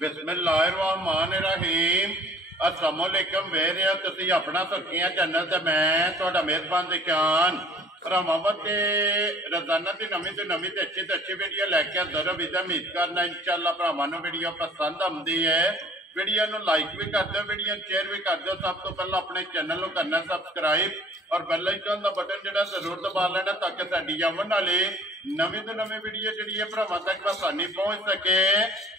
बिस्मिल्लाहिर्रहमानिर्रहीम अस्सलाम वालेकुम वेख रहे हो तुसीं अपना सुर्खियां चैनल ते मैं तुहाडा मेहरबान दिखान भरावां ते रोजाना की नवीं तो नवीं ते अच्छी वीडियो लैके हाज़र विदा उम्मीद करना इंशाअल्लाह भरावां नूं वीडियो पसंद आउंदी है। वीडियो नूं लाइक भी कर दो, वीडियो शेयर भी कर दो। सब तो पहले अपने चैनल नूं करना सब्सक्राइब और बेल आइकन का बटन जिहड़ा जरूर दबा लेना ताकि साडी आउण वाली नवीं तो नवीं वीडियो जिहड़ी है भरावां तक आसानी पहुंच सके।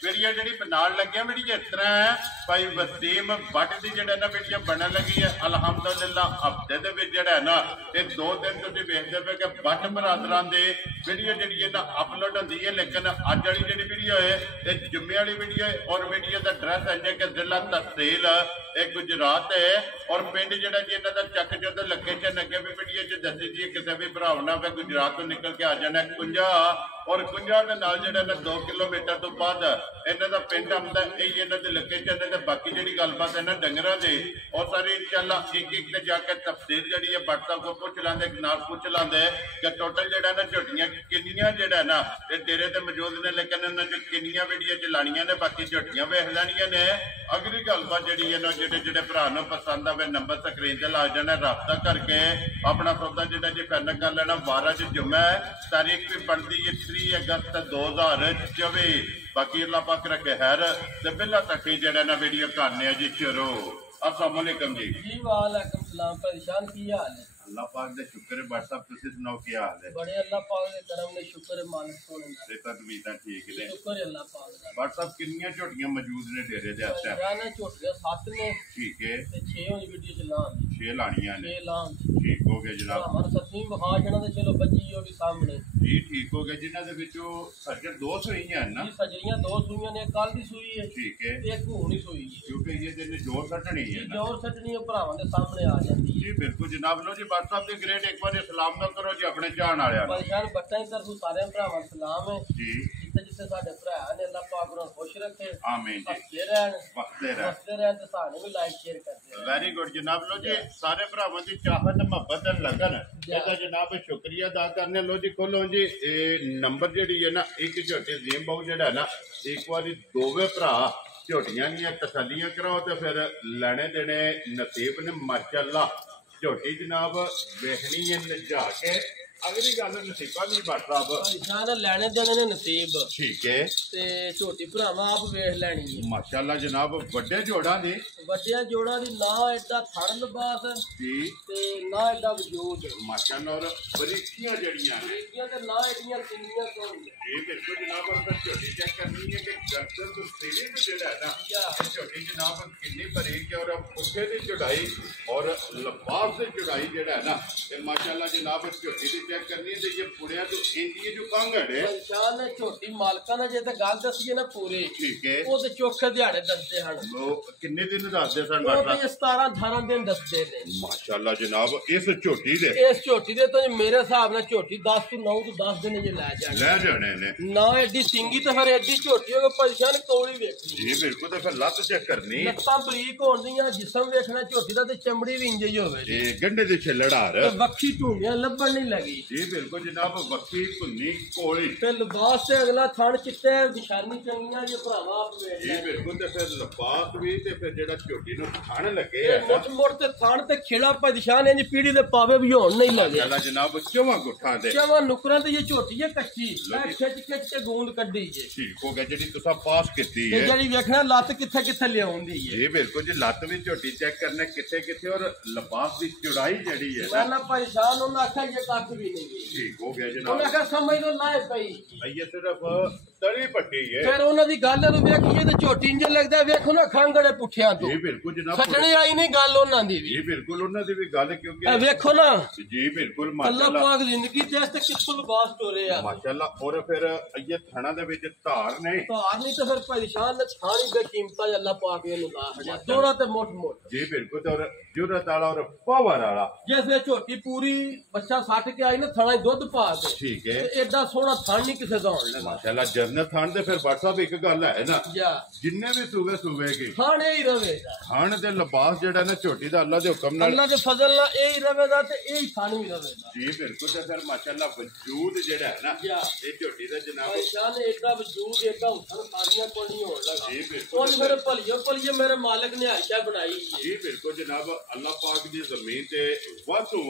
वीडियो जिहड़ी बनाउण लगे वीडियो इस तरह है भाई वसीम भट्ट की जिहड़ा ना वीडियो बनन लगी है अलहमदुलिल्लाह हफ्ते दे विच जिहड़ा है ना ये 2 दिन तुसीं वेखदे पे कि भट्ट बरादरां दे वीडियो जिहड़ी है ना अपलोड होंदी है। लेकिन अज वाली जिहड़ी वीडियो है ये जुम्मे वाली वीडियो है और वीडियो का एड्रैस है कि जिला तहसील गुजरात है और पिंड जिहड़ा जी इन्हां दा चक जो लोकेशन अगे भी वीडियो च दसी जी किसी भी भरा ना गुजरात तो निकल के आ जाना कुंजा और कुंजा के नाल जिहड़ा ना 2 किलोमीटर तो बाद इन्हां दा पिंड आउंदा यही इन्हां दी लोकेशन है। बाकी जिहड़ी गलबात है ना डंगरां दी और सारी इंशाअल्लाह एक ते जाके तफसील जिहड़ी है भट्ट साहब को पुछ लांदे नाल पुछ लांदे कि टोटल जिहड़ा ना झोटियां किन्नियां जिहड़ा ना ये डेरे ते मौजूद ने लेकिन इन्हां च किन्नियां वीडियो चलाणियां ने बाकी झोटियां वेख लैणियां ने। अगली गलबात जिहड़ी है ना जिहड़े जिहड़े भरा नूं पसंद आवे नंबर स्क्रीन ते ला जाना राबता करके अपना सौदा जिहड़ा जी फाइनल कर लेना। 12 च जुम्मा है तारीख भी बनती है 3 अगस्त 2024। बाकी अल्लाह पाक रखे खैर ते बिल्ला तक जिहड़ा ना वीडियो करने जी शुरू। अस्सलाम वालेकुम जी। वालेकुम सलाम। परेशान की हाल है? अल्लाह पाक दे शुक्र है। व्हाट्सएप तुसीं सुनाओ क्या हाल है? बड़े अल्लाह पाक दे करम ने शुक्र है मालिक सोने दा। सेहत तबीयत ठीक ने? शुक्र है अल्लाह पाक दा। व्हाट्सएप कितनियां झोटियां मौजूद ने डेरे दे आस्ते? जाना झोटियां 7 ने। ठीक है ते 6 होनी वीडियो चलान 6 लाणियां ने। 6 लान ठीक हो गया जनाब। हमारा सतवीं बखा जाना ते चलो बच्ची हो भी सामने जी ठीक हो गया। जिन्हां दे विचों सज्जर 2 सुईयां हैं ना? जी सजरियां 2 सुईयां ने। कल दी सुई है ठीक है एक हुणी सुई है क्योंकि ये दिन जोर सटनी है ना? जोर सटनी है भरावां दे सामने आ जाती है। जी बिल्कुल जनाब। लो जी व्हाट्सएप दे ग्रेट एक बार सलाम ना करो जी अपने चाहण वालियां नूं। परेशान बट्टां दी तरफों सारे भरावां सलाम है जी जिथे जिथे साडे भरा ने अल्लाह पाक उन्हां खुश रखे आमीन जी हसदे रहन वसदे हसदे रहन ते साडे भी लाइक शेयर करदे। वेरी गुड जनाब। लो जी सारे भरावां दी चाहत मुहब्बत लगन इसदा जनाब शुक्रिया अदा करने। लो जी खोलो जी नंबर जिहड़ी है ना एक झोटी ज़ीम बहु जिहड़ा ना एक बारी दोवे भरा झोटियां दियां तसल्लियां कराओ तो फिर लैने देने नसीब ने माशाअल्लाह। झोटी जनाब वेखनी है नजा के अगली गल नसीबा की भट्ट साहब परेशान लैने देने ने नसीब ठीक है ते झोटी भरावां आप वेख लैनी है माशाअल्लाह जनाब। वड्डे जोड़ा दी वड्डिया जोड़ा दी ना एडा थड़ लबास जी ते ना एडा वजूद माशाअल्लाह और बरीकियां जड़ियां ने इदियां ते ना एडियां किन्नियां कोण ये बिल्कुल जनाब। और झोटी चेक करनी है कि गर्दन तो सिरे में जिहड़ा है ना झोटी जनाब कितनी बरीक है और पुठे की चौड़ाई और लबास की चौड़ाई जिहड़ा है ना ये माशाअल्लाह जनाब झोटी की चेक करनी है। ये पुड़िया तो इंडिया जो कांगड़ है परेशान है झोटी मालका ने जे ते गल दसीए ना पूरी ठीक है वो ते चौखे दिहाड़े दसदे हन। वो किन्ने दिन दसदे सन? वो ते 17-18 दिन दसदे ने माशाअल्लाह जनाब। इस झोटी दे इस झोटी दे तो मेरे हिसाब नाल झोटी 10 तो 9 तो 10 दिन ये लै जाने ने ना एडी सिंगी तो फिर एडी झोटी हो परेशान कौड़ी वेखनी जी बिल्कुल। तो फिर लत चेक करनी लत्तां बरीक होण दियां जिस्म वेखना झोटी दा ते चमड़ी भी इंज ही होवे जी गंढे दे छिल्लड़ हार वक्खी ढूंढियां लब्भण नहीं लगी जी बिल्कुल जनाब। वक्खी भुन्नी कोली ते लिबास से अगला थण चिट्टे निशानी चंगियां जे भरावा आप वेख जी बिल्कुल। ते फिर लबास भी ते फिर जेड़ा झोटी नूं थण लगे ते मुठ मुठ ते थण ते खेड़ा परेशान इंज पीढ़ी दे पावे भी होण नहीं लगे माशाअल्लाह जनाब। चौवां गुट्ठां दे चवा नुकरां ते ये झोटी है कच्ची खिच खिच के गूंद कड्डी जे ठीक हो गया जेडी तुसा पास कीती ते है जेड़ी वेखना लत किथे किथे लियाउंदी है जी बिल्कुल जी। लत भी झोटी चेक करने किथे किथे और लबास की चौड़ाई जेड़ी है मैं ना परेशान हूं आखा ये कख भी नहीं है ठीक हो गया उन्हें जनाब। आखा समझ लो लाए पई ये सिर्फ तली पट्टी है फिर उन्हां दी गल नूं वेखिए ते झोटी इंज लगदा वेखो ना खंगड़े पुठियां तो जी बिल्कुल जनाब। सटने आई नहीं गल उन्हां दी भी जी बिल्कुल उन्हां दी भी गल क्योंकि ए वेखो ना जी बिल्कुल अल्लाह माशाअल्लाह पाक जिंदगी ते ते कित्थों लिबास टोरे आ माशाअल्लाह। और फिर ये थणा दे विच धार ने धार नहीं तो फिर परेशान ने छानी बे कीमता अल्लाह पाक ने ला हजा दोरा ते मोट मोट जी बिल्कुल। और जुरत वाला और पावर वाला जैसे झोटी पूरी बच्चा सट के आई ना थणा दुध पा के ठीक है ते एडा सोहना थण नहीं किसे दा होण लगा माशाअल्लाह। ਕਰਨਾ ਥਣ ਤੇ ਫਿਰ WhatsApp ਇੱਕ ਗੱਲ ਹੈ ਨਾ ਜਾ ਜਿੰਨੇ ਵੀ ਸੂਵੇ ਕੀ ਖਾਣੇ ਹੀ ਰਵੇਗਾ ਥਣ ਤੇ ਲਿਬਾਸ ਜਿਹੜਾ ਨਾ ਝੋਟੀ ਦਾ ਅੱਲਾ ਦੇ ਹੁਕਮ ਨਾਲ ਅੱਲਾ ਦੇ ਫਜ਼ਲ ਨਾਲ ਇਹ ਹੀ ਰਵੇਗਾ ਤੇ ਇਹ ਹੀ ਖਾਣ ਵੀ ਰਵੇਗਾ ਜੀ ਬਿਲਕੁਲ ਤੇ ਫਿਰ ਮਾਸ਼ਾਅੱਲਾ ਵਜੂਦ ਜਿਹੜਾ ਹੈ ਨਾ ਜਾ ਇਹ ਝੋਟੀ ਦਾ ਜਨਾਬ ਪਰੇਸ਼ਾਨ ਏਡਾ ਵਜੂਦ ਏਡਾ ਹੁਸਨ ਸਾਰੀਆਂ ਕੋਲ ਨਹੀਂ ਹੋਣ ਲੱਗਾ ਜੀ ਬਿਲਕੁਲ ਉਹ ਮੇਰੇ ਭਲੀਓ ਮੇਰੇ ਮਾਲਕ ਨੇ ਆਇਸ਼ਾ ਬਣਾਈ ਜੀ ਬਿਲਕੁਲ ਜਨਾਬ ਅੱਲਾਹ ਪਾਕ ਦੀ ਜ਼ਮੀਨ ਤੇ ਵਾਧੂ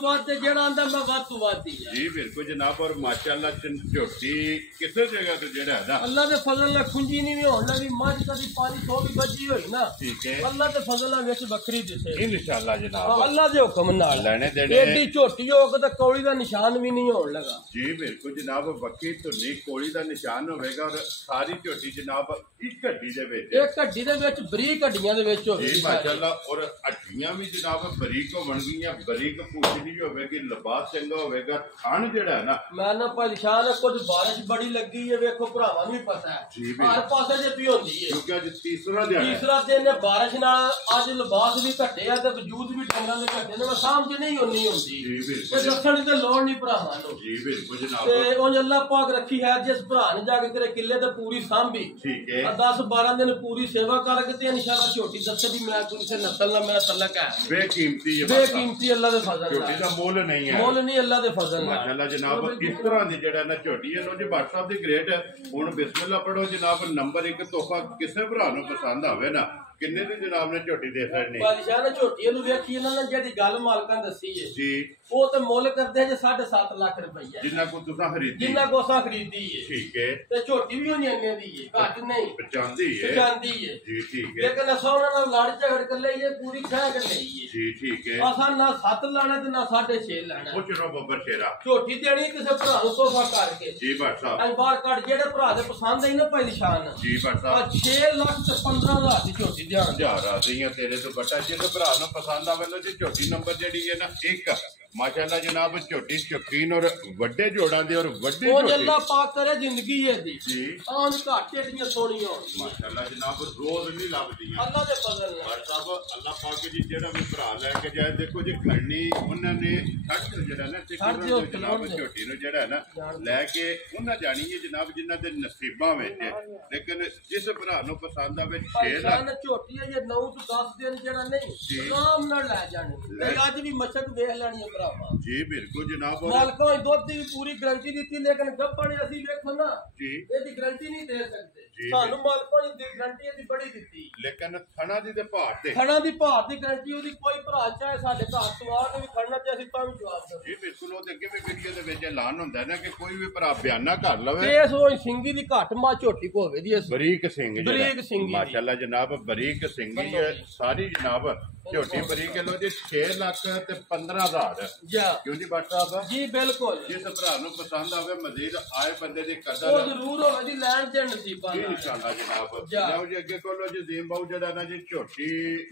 ਵੱਧ ਜਿਹੜਾ ਆਂਦਾ ਮੈਂ ਵਾਧੂ ਵਾਧੀ ਆ ਜੀ ਬਿਲਕੁਲ ਜਨਾਬ ਔਰ ਮਾਸ਼ਾਅੱਲਾ ਝੋਟੀ ਕਿਸੇ ਜਗ੍ਹਾ ਤੇ ਜਿਹੜਾ ਹੈ ਨਾ ਅੱਲਾ ਦੇ ਫਜ਼ਲ ਨਾਲ ਖੁੰਜੀ ਨਹੀਂ ਵੀ ਹੋਣ ਲੱਗੀ ਮੱਝ ਕਦੀ ਪਾਣੀ ਤੋਂ ਵੀ ਵੱਜੀ ਹੋਈ ਨਾ ਠੀਕ ਹੈ ਅੱਲਾ ਦੇ ਫਜ਼ਲ ਨਾਲ ਵਿੱਚ ਵੱਖਰੀ ਦਿਸੇ ਇਨਸ਼ਾਅੱਲਾ ਜਨਾਬ ਅੱਲਾ ਦੇ ਹੁਕਮ ਨਾਲ ਲੈਣੇ ਦੇਣੇ ਏਡੀ ਝੋਟੀ ਹੋ ਕੇ ਤਾਂ ਕੌਲੀ ਦਾ ਨਿਸ਼ਾਨ ਵੀ ਨਹੀਂ ਹੋਣ ਲੱਗਾ ਜੀ ਬਿਲਕੁਲ ਜਨਾਬ ਬੱਕੀ ਧੁੰਨੀ ਕੋਲੀ ਦਾ ਨਿਸ਼ਾਨ ਹੋਵੇਗਾ ਔਰ ਸਾਰੀ ਝੋਟੀ ਜਨਾਬ ਇੱਕ ਹੱਡੀ ਦੇ ਵਿੱਚ ਇੱਕ ਹੱਡੀ ਦੇ ਵਿੱਚ ਬਰੀਕ ਹੱਡੀਆਂ ਦੇ ਵਿੱਚ ਹੋਵੇ ਜੀ ਮਾਸ਼ਾਅੱਲਾ ਔਰ ਹੱਡੀਆਂ ਵੀ ਜਨਾਬ ਬਰੀਕ ਹੋਣਗੀਆਂ ਬਰੀਕ ਪੂਛੜੀ ਹੋਵੇਗੀ ਲਿਬਾਸ ਚੰਗਾ ਹੋਵੇਗਾ ਥਣ ਜਿਹੜਾ ਹੈ ਨਾ ਮੈਂ ਨਾ ਪਰੇਸ਼ਾਨ ਕੁਝ ਬਾਰਿਸ਼ ਬੜੀ ਲੱਗੀ ਹੈ ਵੇਖੋ ਭਰਾਵਾਂ ਨੂੰ ਵੀ ਪਤਾ ਹੈ ਜੀ ਹਰ ਪਾਸੇ ਜੇ ਪੀ ਹੁੰਦੀ ਹੈ ਕਿਉਂਕਿ ਅੱਜ ਤੀਸਰਾ ਦਿਨ ਹੈ ਤੀਸਰਾ ਦਿਨ ਹੈ ਬਾਰਿਸ਼ ਨਾਲ ਅੱਜ ਲਿਬਾਸ ਵੀ ਘਟੇ ਆ ਤੇ ਵਜੂਦ ਵੀ ਟੰਗਾਂ ਦੇ ਘਟੇ ਨੇ ਮੈਂ ਸਮਝ ਨਹੀਂ ਹੁੰਦੀ ਜੀ ਤੇ ਬਿਲਕੁਲ ਦੱਸਣ ਦੀ ਤਾਂ ਲੋੜ ਨਹੀਂ ਭਰਾਵਾਂ ਨੂੰ ਜੀ ਬਿਲਕੁਲ ਜਨਾਬ ਤੇ ਉਹ ਅੱਲਾ ਪਾਕ ਰੱਖੀ ਹੈ ਜਿਸ ਭਰਾ ਨੇ ਜਾ ਕੇ ਤੇਰੇ ਕਿੱਲੇ ਤੇ ਪੂਰੀ ਸਾਂਭੀ ਠੀਕ ਹੈ 10-12 ਦਿਨ ਪੂਰੀ ਸੇਵਾ ਕਰਕੇ ਤੇ ਇਨਸ਼ਾਅੱਲਾ ਝੋਟੀ ਦੱਸੇ ਦੀ ਮੈਂ ਕਿਸੇ ਨਸਲ ਨਾਲ ਮੇਰਾ ਤਲਕ ਹੈ ਬੇਕੀਮਤੀ ਹੈ ਬੇਕੀਮਤੀ ਅੱਲਾ ਦੇ ਫਜ਼ਲ ਝੋਟੀ ਨਾਲ ਦਾ ਮੁੱਲ ਨਹੀਂ ਹੈ ਮੁੱਲ ਨਹੀਂ ਅੱਲਾ ਦੇ ਫਜ਼ਲ ਨਾਲ ਮਾਸ਼ਾਅੱਲਾ ਜਨਾਬ ਇਸ ਤਰ੍ਹਾਂ ਦੀ ਜਿਹੜਾ ਨਾ ਝੋਟੀ ਹੈ ਲੋ ਜੀ WhatsApp ਦੀ ਗ੍ਰੇਟ ਹੁਣ ਬਿਸਮਿਲ੍ਲਾ ਪੜੋ ਜਨਾਬ ਨੰਬਰ 1 ਤੋਹਫਾ ਕਿਸੇ ਭਰਾ ਨੂੰ ਪਸੰਦ ਆਵੇ ਨਾ ਕਿੰਨੇ ਦੀ ਜਨਾਬ ਨੇ ਝੋਟੀ ਦੇ ਸਕਦੇ ਬਾਦਸ਼ਾਹ ਨੇ ਝੋਟੀ ਨੂੰ ਵੇਖੀ ਇਹਨਾਂ ਨੇ ਜਿਹੜੀ ਗੱਲ ਮਾਲਕਾਂ ਦੱਸੀ ਹੈ ਜੀ ਉਹ ਤੇ ਮੁੱਲ ਕਰਦੇ ਜੇ 7.5 ਲੱਖ ਰੁਪਈਆ ਜਿੰਨਾ ਕੋ ਤੁਸੀਂ ਖਰੀਦੀ ਜਿੰਨਾ ਕੋਸਾ ਖਰੀਦੀ ਹੈ ਠੀਕ ਹੈ ਤੇ ਝੋਟੀ ਵੀ ਹੋਣੀ ਇੰਨੇ ਦੀ ਹੈ ਘੱਟ ਨਹੀਂ ਪਚਾਂਦੀ ਹੈ ਜਾਂਦੀ ਹੈ ਜੀ ਠੀਕ ਹੈ ਲੇਕਿਨ ਅਸਾਂ ਉਹਨਾਂ ਨਾਲ ਲੜ ਝਗੜ ਕਰ ਲਈਏ ਪੂਰੀ ਖਾ ਕਰ ਲਈਏ ਜੀ ਠੀਕ ਹੈ ਅਸਾਂ ਨਾ 7 ਲੈਣਾ ਤੇ ਨਾ 6.5 ਲੈਣਾ ਉਹ ਚਲੋ ਬੱਬਰ ਸ਼ੇਰਾ ਝੋਟੀ ਦੇਣੀ ਕਿਸੇ ਭਰਾ ਨੂੰ ਤੋਹਫਾ ਕਰਕੇ ਜੀ ਭਾਈ ਸਾਹਿਬ ਅੱਜ ਬਾਹਰ ਕੱਢ ਜਿਹੜੇ ਭਰਾ ਦੇ ਪਸੰਦ ਆਈ ਨਾ ਭਾਈ ਨਿਸ਼ਾਨ ਜੀ ਭਾਈ ਸਾਹਿਬ 6 ਲੱਖ ਤੇ 15,000 ਦੀ ਝੋਟੀ ਧਿਆਨ ਜਾ ਰਾਜ਼ੀਆਂ ਤੇਰੇ ਤੋਂ ਬਟਾ ਜਿਹਦੇ ਭਰਾ ਨੂੰ ਪਸੰਦ ਆਵੇ ਲੋ ਜੀ ਝੋਟੀ ਨੰਬਰ ਜਿਹੜੀ ਹੈ ਨਾ 1 ਮਾਸ਼ਾਅੱਲਾ ਜਨਾਬ ਝੋਟੀ ਸ਼ੌਕੀਨ ਔਰ ਵੱਡੇ ਜੋੜਾਂ ਦੇ ਔਰ ਵੱਡੀ ਉਹ ਝੋਟੀ ਅੱਲਾ ਪਾਕ ਕਰੇ ਜ਼ਿੰਦਗੀ ਇਹਦੀ ਜੀ ਆਨ ਘਾਟ ਏਡੀਆਂ ਸੋਹਣੀਆਂ ਹੋਣ ਮਾਸ਼ਾਅੱਲਾ ਜਨਾਬ ਰੋਜ਼ ਨਹੀਂ ਲੱਭਦੀਆਂ ਅੱਲਾ ਦੇ ਫਜ਼ਲ ਨਾਲ ਭਾਈ ਸਾਹਿਬ ਅੱਲਾਹ ਪਾਕ ਜੀ ਜਿਹੜਾ ਵੀ ਭਰਾ ਲੈ ਕੇ ਜਾਏ ਦੇਖੋ ਜੀ ਖੜਨੀ ਉਹਨਾਂ ਨੇ ਛੱਡ ਜਿਹੜਾ ਨਾ ਤੇ ਛੱਡ ਦਿਓ, ਜਨਾਬ ਝੋਟੀ ਨੂੰ ਜਿਹੜਾ ਹੈ ਨਾ ਲੈ ਕੇ ਉਹਨਾਂ ਜਾਣੀ ਹੈ ਜਨਾਬ ਜਿਨ੍ਹਾਂ ਦੇ ਨਸੀਬਾਂ ਵਿੱਚ ਹੈ। ਲੇਕਿਨ ਜਿਸ ਭਰਾ ਨੂੰ ਪਸੰਦ ਆਵੇ 6 ਲੱਖ ਭਾਈਸਾਨ ਝੋਟੀ ਹੈ ਜੇ 9 ਤੋਂ 10 ਦਿਨ ਜਿਹੜਾ ਨਹੀਂ ਆਰਾਮ ਨਾਲ ਲੈ ਜਾਣੀ ਤੇ ਅੱਜ ਵੀ ਮਸ਼ਕ ਵੇਖ ਲੈਣੀ ਹੈ ਭਰਾਵਾ ਜੀ ਬਿਲਕੁਲ ਜਨਾਬ ਮਾਲਕਾਂ ਨੇ ਦੁੱਧ ਦੀ ਵੀ ਪੂਰੀ ਗਰੰਟੀ ਦਿੱਤੀ ਲੇਕਿਨ ਗੱਪਾਂ ਨੇ ਅਸੀਂ ਵੇਖੋ ਨਾ ਜੀ ਇਹਦੀ ਗਰੰਟੀ ਨਹੀਂ ਦੇ ਸਕਦੇ ਜੀ। ਸਾਨੂੰ ਮਾਲਕਾਂ ਨੇ ਗਰੰਟੀ ਇਹਦੀ ਬੜੀ ਦਿੱਤੀ ਲੇਕਿਨ ਥਣਾ ਦੀ ਤੇ ਭਾਰ ਤੇ ਖਣਾ ਦੀ ਭਾਰ ਦੀ ਗਰੰਟੀ ਉਹਦੀ ਕੋਈ ਭਰਾ ਚਾਹੇ ਸਾਡੇ ਘਰ ਤੋਂ ਆ ਕੇ ਵੀ ਖੜਨਾ ਤੇ ਅਸੀਂ ਤਾਂ ਵੀ ਜਵਾਬ ਦੇਵਾਂਗੇ ਜੀ ਬਿਲਕੁਲ ਉਹਦੇ ਅੱਗੇ ਵੀ ਵੀਡੀਓ ਦੇ ਵਿੱਚ ਐਲਾਨ ਹੁੰਦਾ ਹੈ ਨਾ ਕਿ ਕੋਈ ਵੀ ਭਰਾ ਬਿਆਨਾ ਕਰ ਲਵੇ ਇਸ ਉਹ ਸਿੰਘੀ ਦੀ ਘੱਟ ਮਾ ਝੋਟੀ ਕੋ ਹੋਵੇ ਦੀ ਇਸ ਬਰੀਕ ਸਿੰਘ ਜਿਹੜਾ ਬਰੀਕ ਸਿੰਘੀ ਦੀ। ਮਾਸ਼ਾਅੱਲਾ ਜਨਾਬ ਬਰੀਕ ਸਿੰਘੀ ਹੈ ਸਾਰੀ ਜਨਾਬ ਝੋਟੀ ਬਰੀਕ ਲੋ ਜੀ 6 ਲੱਖ ਤੇ 15,000 ਜਾ ਕਿਉਂ ਜੀ ਬਾਟ ਸਾਹਿਬ ਜੀ ਬਿਲਕੁਲ ਜਿਸ ਭਰਾ ਨੂੰ ਪਸੰਦ ਆਵੇ ਮਜ਼ੀਦ ਆਏ ਬੰਦੇ ਦੀ ਉਹ ਕਦਰ ਜ਼ਰੂਰ ਹੋਵੇ ਦੀ ਲੈਣ ਦੇ ਨਸੀਬਾਂ ਨਾਲ ਇਨਸ਼ਾਅੱਲਾ ਜਨਾਬ ਜਾ। ਲਓ ਜੀ ਅੱਗੇ ਕੋਲੋ ਜੀ ਜ਼ੀਮ ਬਾਊ ਜਿਹੜਾ ਨਾ ਜੀ ਝੋਟੀ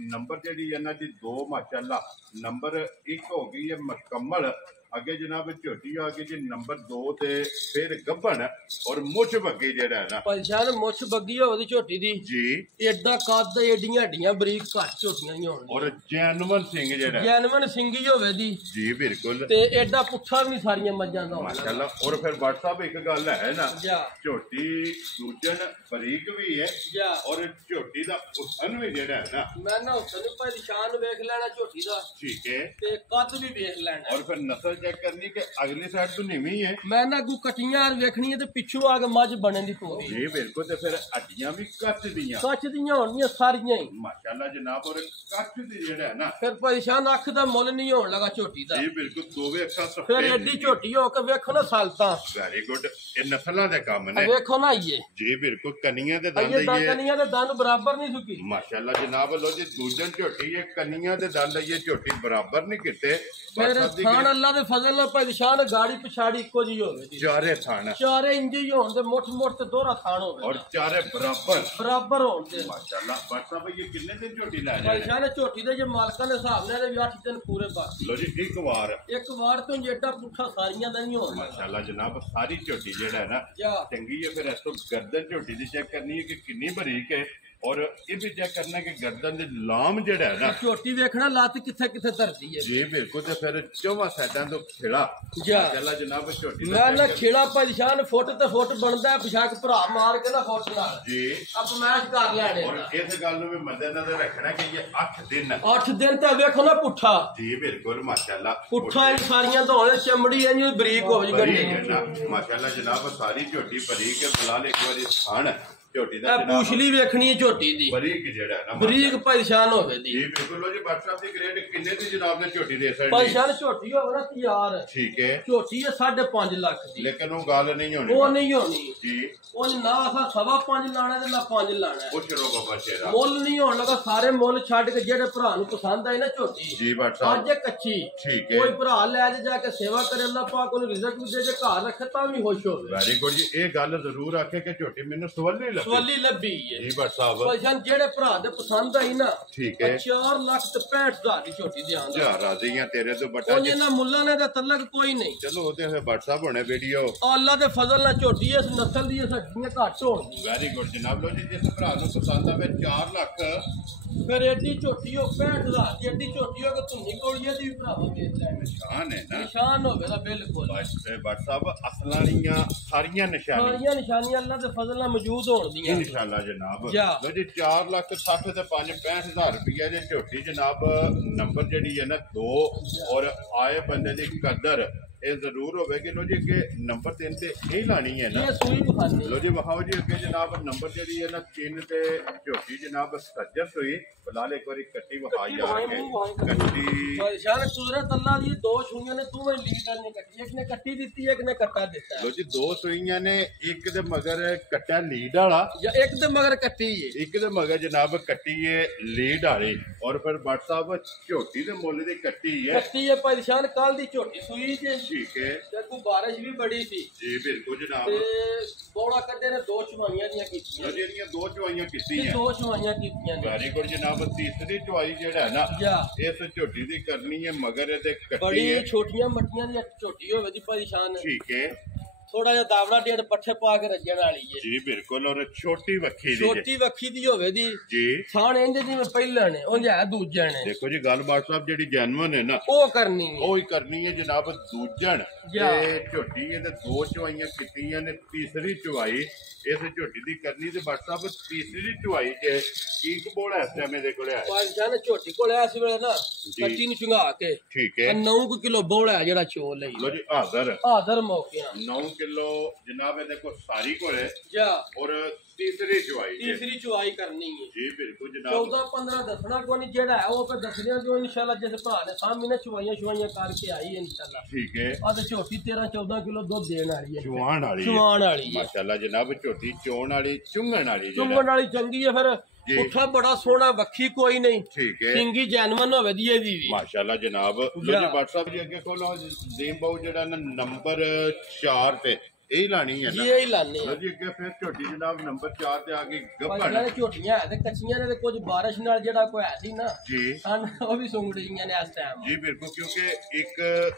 ਨੰਬਰ ਜਿਹੜੀ ਹੈ ਨਾ ਜੀ 2 ਮਾਸ਼ਾਅੱਲਾ ਨੰਬਰ 1 ਹੋ ਗਈ ਹੈ ਮੁਕੰਮਲ ਅੱਗੇ ਜਨਾਬ ਝੋਟੀ ਆ ਗਈ ਜੀ ਨੰਬਰ 2 ਤੇ ਫਿਰ ਗੱਭਣ ਔਰ ਮੁੱਛ ਬੱਗੀ ਜਿਹੜਾ ਹੈ ਨਾ ਪਰੇਸ਼ਾਨ ਮੁੱਛ ਬੱਗੀ ਹੋਵੇ ਦੀ ਝੋਟੀ ਦੀ ਜੀ ਏਡਾ ਕੱਦ ਏਡੀਆਂ ਹੱਡੀਆਂ ਬਰੀਕ ਘੱਟ ਝੋਟੀਆਂ ਹੀ ਹੋਣ ਔਰ ਜੈਨਵਨ ਸਿੰਘ ਜਿਹੜਾ ਹੈ। ਜੈਨਵਨ ਸਿੰਘੀ ਹੋਵੇ ਦੀ ਜੀ ਬਿਲਕੁਲ ਤੇ ਏਡਾ ਪੁੱਠਾ ਵੀ ਨਹੀਂ ਸਾਰੀਆਂ ਮੱਝਾਂ ਦਾ ਹੋਣਾ ਮਾਸ਼ਾਅੱਲਾ ਔਰ ਫਿਰ WhatsApp ਇੱਕ ਗੱਲ ਹੈ ਨਾ ਜਾ ਝੋਟੀ ਦੂਜਨ ਬਰੀਕ ਵੀ ਹੈ ਜਾ ਔਰ ਝੋਟੀ ਦਾ ਹੁਸਨ ਵੀ ਜਿਹੜਾ ਹੈ ਨਾ ਮੈਂ ਨਾ ਹੁਸਨ ਪਰੇਸ਼ਾਨ ਵੇਖ ਲੈਣਾ ਝੋਟੀ ਦਾ ਠੀਕ ਹੈ ਤੇ ਕੱਦ ਵੀ ਵੇਖ ਲੈਣਾ ਔਰ ਫਿਰ ਨਸਲ ਚੈੱਕ ਕਰਨੀ ਕਿ ਅਗਲੀ ਸਾਈਡ ਤੋਂ ਨੀਵੀਂ ਹੈ ਮੈਂ ਨਾ ਅੱਗੂ ਕਟੀਆਂ ਵੇਖਣੀ ਹੈ ਤੇ ਪਿੱਛੋਂ ਆ ਕੇ ਮੱਝ ਬਣਨ ਦੀ ਪੂਰੀ ਜੀ ਬਿਲਕੁਲ ਤੇ ਫਿਰ ਹੱਡੀਆਂ ਵੀ ਕੱਚ ਦੀਆਂ ਕੱਚ ਦੀਆਂ ਹੋਣਗੀਆਂ ਸਾਰੀਆਂ ਹੀ ਮਾਸ਼ਾਅੱਲਾ ਜਨਾਬ ਔਰ ਕੱਚ ਦੀ ਜਿਹੜਾ ਹੈ ਨਾ ਫਿਰ ਪਰੇਸ਼ਾਨ ਅੱਖ ਦਾ ਮੁੱਲ ਨਹੀਂ ਹੋਣ ਲੱਗਾ ਝੋਟੀ ਦਾ ਜੀ ਬਿਲਕੁਲ ਦੋਵੇਂ ਅੱਖਾਂ ਫਿਰ ਸਫੇਦ ਐਡੀ ਝੋਟੀ ਹੋ ਕੇ ਵੇਖੋ ਨਾ ਸਾਲਤਾਂ ਵੈਰੀ ਗੁੱਡ ਇਹ ਨਸਲਾਂ ਦੇ ਕੰਮ ਨੇ ਵੇਖੋ ਨਾ ਆਈਏ ਜੀ ਬਿਲਕੁਲ ਕਨੀਆਂ ਦੇ ਦੰਦ ਇਹ ਇਹ ਦੰਦਨੀਆਂ ਦੇ ਦੰਦ ਬਰਾਬਰ ਨਹੀਂ ਸੁਕੀ ਮਾਸ਼ਾਅੱਲਾ ਜਨਾਬ ਲੋ ਜੀ ਦੂਜਨ ਝੋਟੀ ਇਹ ਕਨੀਆਂ ਦੇ ਦੰਦ ਇਹ ਝੋਟੀ ਬਰਾਬਰ ਨਹੀਂ ਕੀਤੇ ਮੇਰੇ ਥਾਨ ਅੱਲਾ ਦੇ ਫਜ਼ਲ ਨਾਲ ਪਰੇਸ਼ਾਨ ਗਾੜੀ ਪਿਛਾੜੀ ਇੱਕੋ ਜੀ ਹੋਵੇ ਦੀ ਚਾਰੇ ਥਾਣ ਚਾਰੇ ਇੰਜ ਹੀ ਹੋਣ ਤੇ ਮੁੱਠ ਮੁੱਠ ਤੇ ਦੋਹਰਾ ਥਾਨ ਹੋਵੇ ਔਰ ਚਾਰੇ ਬਰਾਬਰ ਬਰਾਬਰ ਹੋਣ ਤੇ ਮਾਸ਼ਾਅੱਲਾ ਬਾਦਸ਼ਾਹ ਭਾਈ ਇਹ ਕਿੰਨੇ ਦਿਨ ਝੋਟੀ ਲੈ ਜਾਏ ਪਰੇਸ਼ਾਨ ਝੋਟੀ ਦੇ ਜੇ ਮਾਲਕਾਂ ਦੇ ਹਿਸਾਬ ਨਾਲ ਵੀ 8 ਦਿਨ ਪੂਰੇ ਬਾਕੀ ਲੋ ਜੀ ਇੱਕ ਵਾਰ ਇੱਕ ਵਾਰ ਤੋਂ ਜੇਡਾ ਪੁੱਠਾ ਸਾਰੀਆਂ ਦਾ ਨਹੀਂ ਹੋਣਾ ਮਾਸ਼ਾਅੱਲਾ ਜਨਾਬ ਸਾਰੀ ਝੋਟੀ ਜਿਹੜਾ ਹੈ ਨਾ ਜਾ ਚੰਗੀ ਹੈ ਫਿਰ ਇਸ ਤੋਂ ਗਰਦਨ ਝੋਟੀ ਦੀ ਚੈੱਕ ਕਰਨੀ ਹੈ ਕਿ ਕਿੰਨੀ ਬਰੀਕ ਹੈ और ये भी चेक करना कि गर्दन दे लाम जेड़ा है ना ਝੋਟੀ ਵੇਖਣਾ ਲੱਤ ਕਿੱਥੇ ਕਿੱਥੇ ਧਰਦੀ ਹੈ जी बिल्कुल तो फिर चौवा साइडां तो खिड़ा जा। चला जनाब छोटी ਮੈਂ ਨਾ ਖੇੜਾ ਪਛਾਣ ਫੁੱਟ ਤੇ ਫੁੱਟ ਬਣਦਾ ਪਿਛਾਕ ਭਰਾ ਮਾਰ ਕੇ ਨਾ ਫੁੱਟ ਨਾਲ जी ਅਬ ਮੈਚ ਕਰ ਲੈਣੇ और इस गल नु भी मद्देनजर रखना कि ये 8 दिन 8 ਦਿਨ ਤਾਂ ਵੇਖੋ ਨਾ ਪੁੱਠਾ जी बिल्कुल माशाल्लाह ਪੁੱਠਾ ਇਹ ਸਾਰੀਆਂ ਧੋਣੇ ਚਮੜੀ ਐ ਜੀ ਬਰੀਕ ਹੋ ਜੀ बरीक है ਗੰਢੇ ना माशाल्लाह जनाब सारी झोटी बरीक है फिलहाल एक बार खान झोटी दा ਇਹ ਪੂਛਲੀ ਵੇਖਣੀ ਹੈ ਝੋਟੀ ਦੀ बरीक जेड़ा है ना ਬਰੀਕ ਪਛਾਣ ਹੋਵੇ ਦੀ जी बिल्कुल लो जी WhatsApp दी ग्रेड किन्ने दी जनाब ने झोटी दे सकदी ਪਛਾਣ ਝੋਟੀ ਹੋਵੇ ਨਾ ਤਿਆਰ ठीक है ਝੋਟੀ ਹੈ 5.5 ਲੱਖ ਦੀ लेकिन वो गल नहीं होनी ਉਹ ਨਹੀਂ ਹੋਣੀ जी ਉਹ ਨਾ ਅਸਾਂ 5.5 ਲਾਣਾ ਤੇ ਨਾ 5 ਲਾਣਾ ਉਹ ਚਲੋ ਬਾਬਾ ਸ਼ੇਰਾ ਮੁੱਲ ਨਹੀਂ ਹੋਣ ਲੱਗਾ ਸਾਰੇ ਮੁੱਲ ਛੱਡ ਕੇ ਜਿਹੜੇ ਭਰਾ ਨੂੰ ਪਸੰਦ ਆਈ ਨਾ ਝੋਟੀ ਜੀ WhatsApp ਅੱਜ ਇਹ ਕੱਚੀ ਠੀਕ ਹੈ ਕੋਈ ਭਰਾ ਲੈ ਜਾ ਕੇ ਸੇਵਾ ਕਰੇ ਅੱਲਾਹ ਪਾਕ ਉਹਨੂੰ ਰਿਜ਼ਕ ਵੀ ਦੇ ਜੇ ਘਰ ਰੱਖੇ ਤਾਂ ਵੀ ਖੁਸ਼ ਹੋਵੇ ਵੈਰੀ ਗੁੱਡ ਜੀ ਇਹ ਗੱਲ ਜ਼ਰੂਰ ਆਖੇ ਕਿ ਝੋਟੀ ਮੈਨੂੰ ਸਵੱਲੀ ਲੱਗੀ ਸਵਾਲੀ ਲੱਭੀ ਹੈ ਜੀ WhatsApp ਭਾਈਜਾਨ ਜਿਹੜੇ ਭਰਾ ਦੇ ਪਸੰਦ ਆਈ ਨਾ ਠੀਕ ਹੈ 4,65,000 ਦੀ ਝੋਟੀ ਦੇ ਆਂਦਾ ਜਾ ਰਾਜ਼ੀਆਂ ਤੇਰੇ ਤੋਂ ਬਟਾ ਉਹ ਜੀ ਇਹਨਾਂ ਮੁੱਲਾਂ ਨੇ ਤਾਂ ਤਲਕ ਕੋਈ ਨਹੀਂ ਚਲੋ ਉਹਦੇ ਫਿਰ WhatsApp ਹੋਣੇ ਵੀਡੀਓ ਅੱਲਾਹ ਦੇ ਫਜ਼ਲ ਨਾਲ ਝੋਟੀ ਇਸ ਨਸਲ ਦੀ ਹੱਡੀਆਂ ਘੱਟ ਹੋਣਗੀਆਂ ਵੈਰੀ ਗੁੱਡ ਜਨਾਬ ਲੋ ਜੀ ਜਿਸ ਭਰਾ ਨੂੰ ਪਸੰਦ ਆਵੇ 4 ਲੱਖ ਫਿਰ ਐਡੀ ਝੋਟੀ ਹੋ 65,000 ਦੀ ਐਡੀ ਝੋਟੀ ਹੋ ਕਿ ਧੁੰਨੀ ਕੋਲੀਏ ਦੀ ਵੀ ਭਰਾਵਾ ਵੇਚ ਲੈਣ ਨਿਸ਼ਾਨ ਹੈ ਨਾ ਨਿਸ਼ਾਨ ਹੋਵੇ ਨਾ ਬਿਲਕੁਲ ਬਸ WhatsApp ਅਸਲਾਨੀਆਂ ਸਾਰੀਆਂ ਨਿਸ਼ਾਨੀਆਂ ਸਾਰੀਆਂ ਨਿਸ਼ਾਨੀਆਂ ਅੱਲਾਹ ਦੇ ਫਜ਼ਲ ਨਾਲ ਮੌਜੂਦ ਹੋਣਗੀਆਂ ਇਨਸ਼ਾਅੱਲਾ ਜਨਾਬ ਜਾ। ਲੋ ਜੀ 4 ਲੱਖ 60 ਤੇ 65,000 ਰੁਪਏ ਦੀ ਝੋਟੀ ਜਨਾਬ ਨੰਬਰ ਜਿਹੜੀ ਹੈ ਨਾ 2 ਔਰ ਆਏ ਬੰਦੇ ਦੀ ਕਦਰ ਇਹ ਜ਼ਰੂਰ ਹੋਵੇਗੀ ਲੋ ਜੀ ਕਿ ਨੰਬਰ 3 ਤੇ ਇਹ ਲਾਣੀ ਹੈ ਨਾ ਇਹ ਸੂਈ ਬਖਾਨੀ ਲੋ ਜੀ ਵਹਾਓ ਜੀ ਅੱਗੇ ਜਨਾਬ ਨੰਬਰ ਜਿਹੜੀ ਹੈ ਨਾ 3 ਤੇ ਝੋਟੀ ਜਨਾਬ ਸੱਜਰ ਹੋਈ ਫਿਲਹਾਲ ਇੱਕ ਵਾਰੀ ਕੱਟੀ ਵਹਾਈ ਆ ਕੇ ਕੱਟੀ ਸ਼ਾਨ ਕੁਦਰਤ ਅੱਲਾਹ ਦੀ ਦੋ ਛੂਈਆਂ ਨੇ ਤੂੰ ਹੀ ਲੀਡਰ ਨੇ ਕੱਟੀ ਇੱਕ ਨੇ ਕੱਟੀ ਦਿੱਤੀ ਇੱਕ ਨੇ ਕੱਟਾ ਦਿੱਤਾ ਲੋ ਜੀ ਦੋ ਸੂਈਆਂ ਨੇ ਇੱਕ ਦੇ ਮਗਰ ਕੱਟਾ ਲੀਡ ਵਾਲਾ ਜਾਂ ਇੱਕ ਦੇ ਮਗਰ ਕੱਟੀ ਏ ਇੱਕ ਦੇ ਮਗਰ ਜਨਾਬ ਕੱਟੀ ਹੈ ਲੀਡ ਵਾਲੀ ਔਰ ਫਿਰ WhatsApp ਝੋਟੀ ਦੇ ਮੁੱਲ ਦੀ ਕੱਟੀ ਹੈ ਕੱਟੀ ਏ ਪਰੇਸ਼ਾਨ ਕੱਲ ਦੀ ਝੋਟੀ ਸੂਈ ਤੇ ਠੀਕ ਹੈ ਤੇ ਕੋ ਬਾਰਿਸ਼ ਵੀ ਬੜੀ ਸੀ ਜੀ ਬਿਲਕੁਲ ਜਨਾਬ ਤੇ ਬੋੜਾ ਕੱਢੇ ਨੇ ਦੋ ਚਵਾਈਆਂ ਦੀਆਂ ਕੀਤੀਆਂ ਜਿਹੜੀਆਂ ਦੋ ਚਵਾਈਆਂ ਕੀਤੀਆਂ ਦੋ ਚਵਾਈਆਂ ਕੀਤੀਆਂ ਨੇ ਵੈਰੀ ਗੁੱਡ ਜਨਾਬ ਤੀਸਰੀ ਚਵਾਈ ਜਿਹੜਾ ਹੈ ਨਾ ਜਾ ਇਸ ਝੋਟੀ ਦੀ ਕਰਨੀ ਹੈ ਮਗਰ ਇਹਦੇ ਕੱਟੀ ਬੜੀ ਹੈ ਛੋਟੀਆਂ ਮੱਟੀਆਂ ਦੀ ਝੋਟੀ ਹੋਵੇ ਦੀ ਪਰੇਸ਼ਾਨ ਠੀਕ ਹੈ ਥੋੜਾ ਜਿਹਾ ਦਾਵੜਾ ਡੇਢ ਪੱਠੇ ਪਾ ਕੇ ਰੱਜਣ ਵਾਲੀ ਏ ਜੀ ਬਿਲਕੁਲ ਔਰ ਛੋਟੀ ਵੱਖੀ ਦੀ ਛੋਟੀ ਵੱਖੀ ਦੀ ਹੋਵੇ ਦੀ ਜੀ ਥਾਣ ਇੰਜ ਜਿਵੇਂ ਪਹਿਲਾਂ ਨੇ ਉਹ ਹੈ ਦੂਜੇ ਨੇ ਦੇਖੋ ਜੀ ਗੱਲਬਾਤ ਸਾਹਿਬ ਜਿਹੜੀ ਜੈਨੂਨ ਹੈ ਨਾ ਉਹ ਕਰਨੀ ਏ ਉਹ ਹੀ ਕਰਨੀ ਹੈ ਜਨਾਬ ਦੂਜਣ ਜਾ। ਤੇ ਝੋਟੀ ਇਹਦੇ ਦੋ ਚਵਾਈਆਂ ਕੀਤੀਆਂ ਨੇ ਤੀਸਰੀ ਚਵਾਈ ਇਸ ਝੋਟੀ ਦੀ ਕਰਨੀ ਤੇ WhatsApp ਤੀਸਰੀ ਚਵਾਈ ਚ ਇੱਕ ਬੋੜਾ ਇਸ ਟਾਈਮ ਇਹਦੇ ਕੋਲ ਹੈ ਪਾਕਿਸਤਾਨ ਝੋਟੀ ਕੋਲ ਇਸ ਵੇਲੇ ਨਾ ਕੱਚੀ ਨੂੰ ਚੁੰਗਾ ਕੇ ਠੀਕ ਹੈ 9 ਕਿਲੋ ਬੋੜਾ ਜਿਹੜਾ ਚੋਲ ਲਈ ਲੋ ਜੀ ਹਾਜ਼ਰ ਹਾਜ਼ਰ ਮੌਕਿਆਂ 9 ਕਿਲੋ ਜਨਾਬ ਇਹਦੇ ਕੋਲ ਸਾਰੀ ਕੋਲ ਹੈ ਜਾ ਔਰ ਤੀਸਰੀ ਚਵਾਈ ਜੇ। ਤੀਸਰੀ ਚੁਆਈ ਕਰਨੀ ਏ ਜੀ ਬਿਲਕੁਲ ਜਨਾਬ 14-15 ਦੱਸਣਾ ਕੋਈ ਨਹੀਂ ਜਿਹੜਾ ਹੈ ਉਹ ਫਿਰ ਦੱਸਣਿਆ ਜੋ ਇਨਸ਼ਾਅੱਲਾ ਜਿਸ ਭਰਾ ਨੇ ਸਾਹਮਣੇ ਚੁਆਈਆਂ ਕਰਕੇ ਆਈ ਇਨਸ਼ਾਅੱਲਾ ਠੀਕ ਹੈ ਆ ਤੇ ਝੋਟੀ 13-14 ਕਿਲੋ ਦੁੱਧ ਦੇਣ ਵਾਲੀ ਹੈ ਚਵਾਣ ਵਾਲੀ ਹੈ। ਚਵਾਣ ਵਾਲੀ ਹੈ ਮਾਸ਼ਾਅੱਲਾ ਜਨਾਬ ਝੋਟੀ ਚੋਣ ਵਾਲੀ ਚੁੰਗਣ ਵਾਲੀ ਜਿਹੜਾ। ਚੁੰਗਣ ਵਾਲੀ ਚੰਗੀ ਹੈ ਫਿਰ ਜੀ। ਪੁੱਠਾ ਬੜਾ ਸੋਹਣਾ ਵੱਖੀ ਕੋਈ ਨਹੀਂ ਠੀਕ ਹੈ ਸਿੰਗੀ ਜੈਨੂਨ ਹੋਵੇ ਦੀ ਇਹਦੀ ਵੀ ਮਾਸ਼ਾਅੱਲਾ ਜਨਾਬ ਲੋ ਜੀ WhatsApp ਜੀ ਅੱਗੇ ਕੋਲੋਂ ਦੀਮ ਬਾਊ ਜਿਹੜਾ ਨਾ ਨੰਬਰ 4 ਤੇ ਇਹ ਲਾਣੀ ਹੈ ਨਾ ਇਹ ਹੀ ਲਾਣੇ ਲੋ ਜੀ ਅੱਗੇ ਫਿਰ ਝੋਟੀ ਜਨਾਬ ਨੰਬਰ 4 ਤੇ ਆ ਗਈ ਗੱਭਣ ਭਾਈਆਂ ਝੋਟੀਆਂ ਹੈ ਤੇ ਕੱਚੀਆਂ ਨੇ ਤੇ ਕੁਝ ਬਾਰਿਸ਼ ਨਾਲ ਜਿਹੜਾ ਕੋਈ ਹੈ ਸੀ ਨਾ ਜੀ ਹਨ ਉਹ ਵੀ ਸੁੰਗੜੀਆਂ ਨੇ ਇਸ ਟਾਈਮ ਜੀ ਬਿਲਕੁਲ ਕਿਉਂਕਿ ਇੱਕ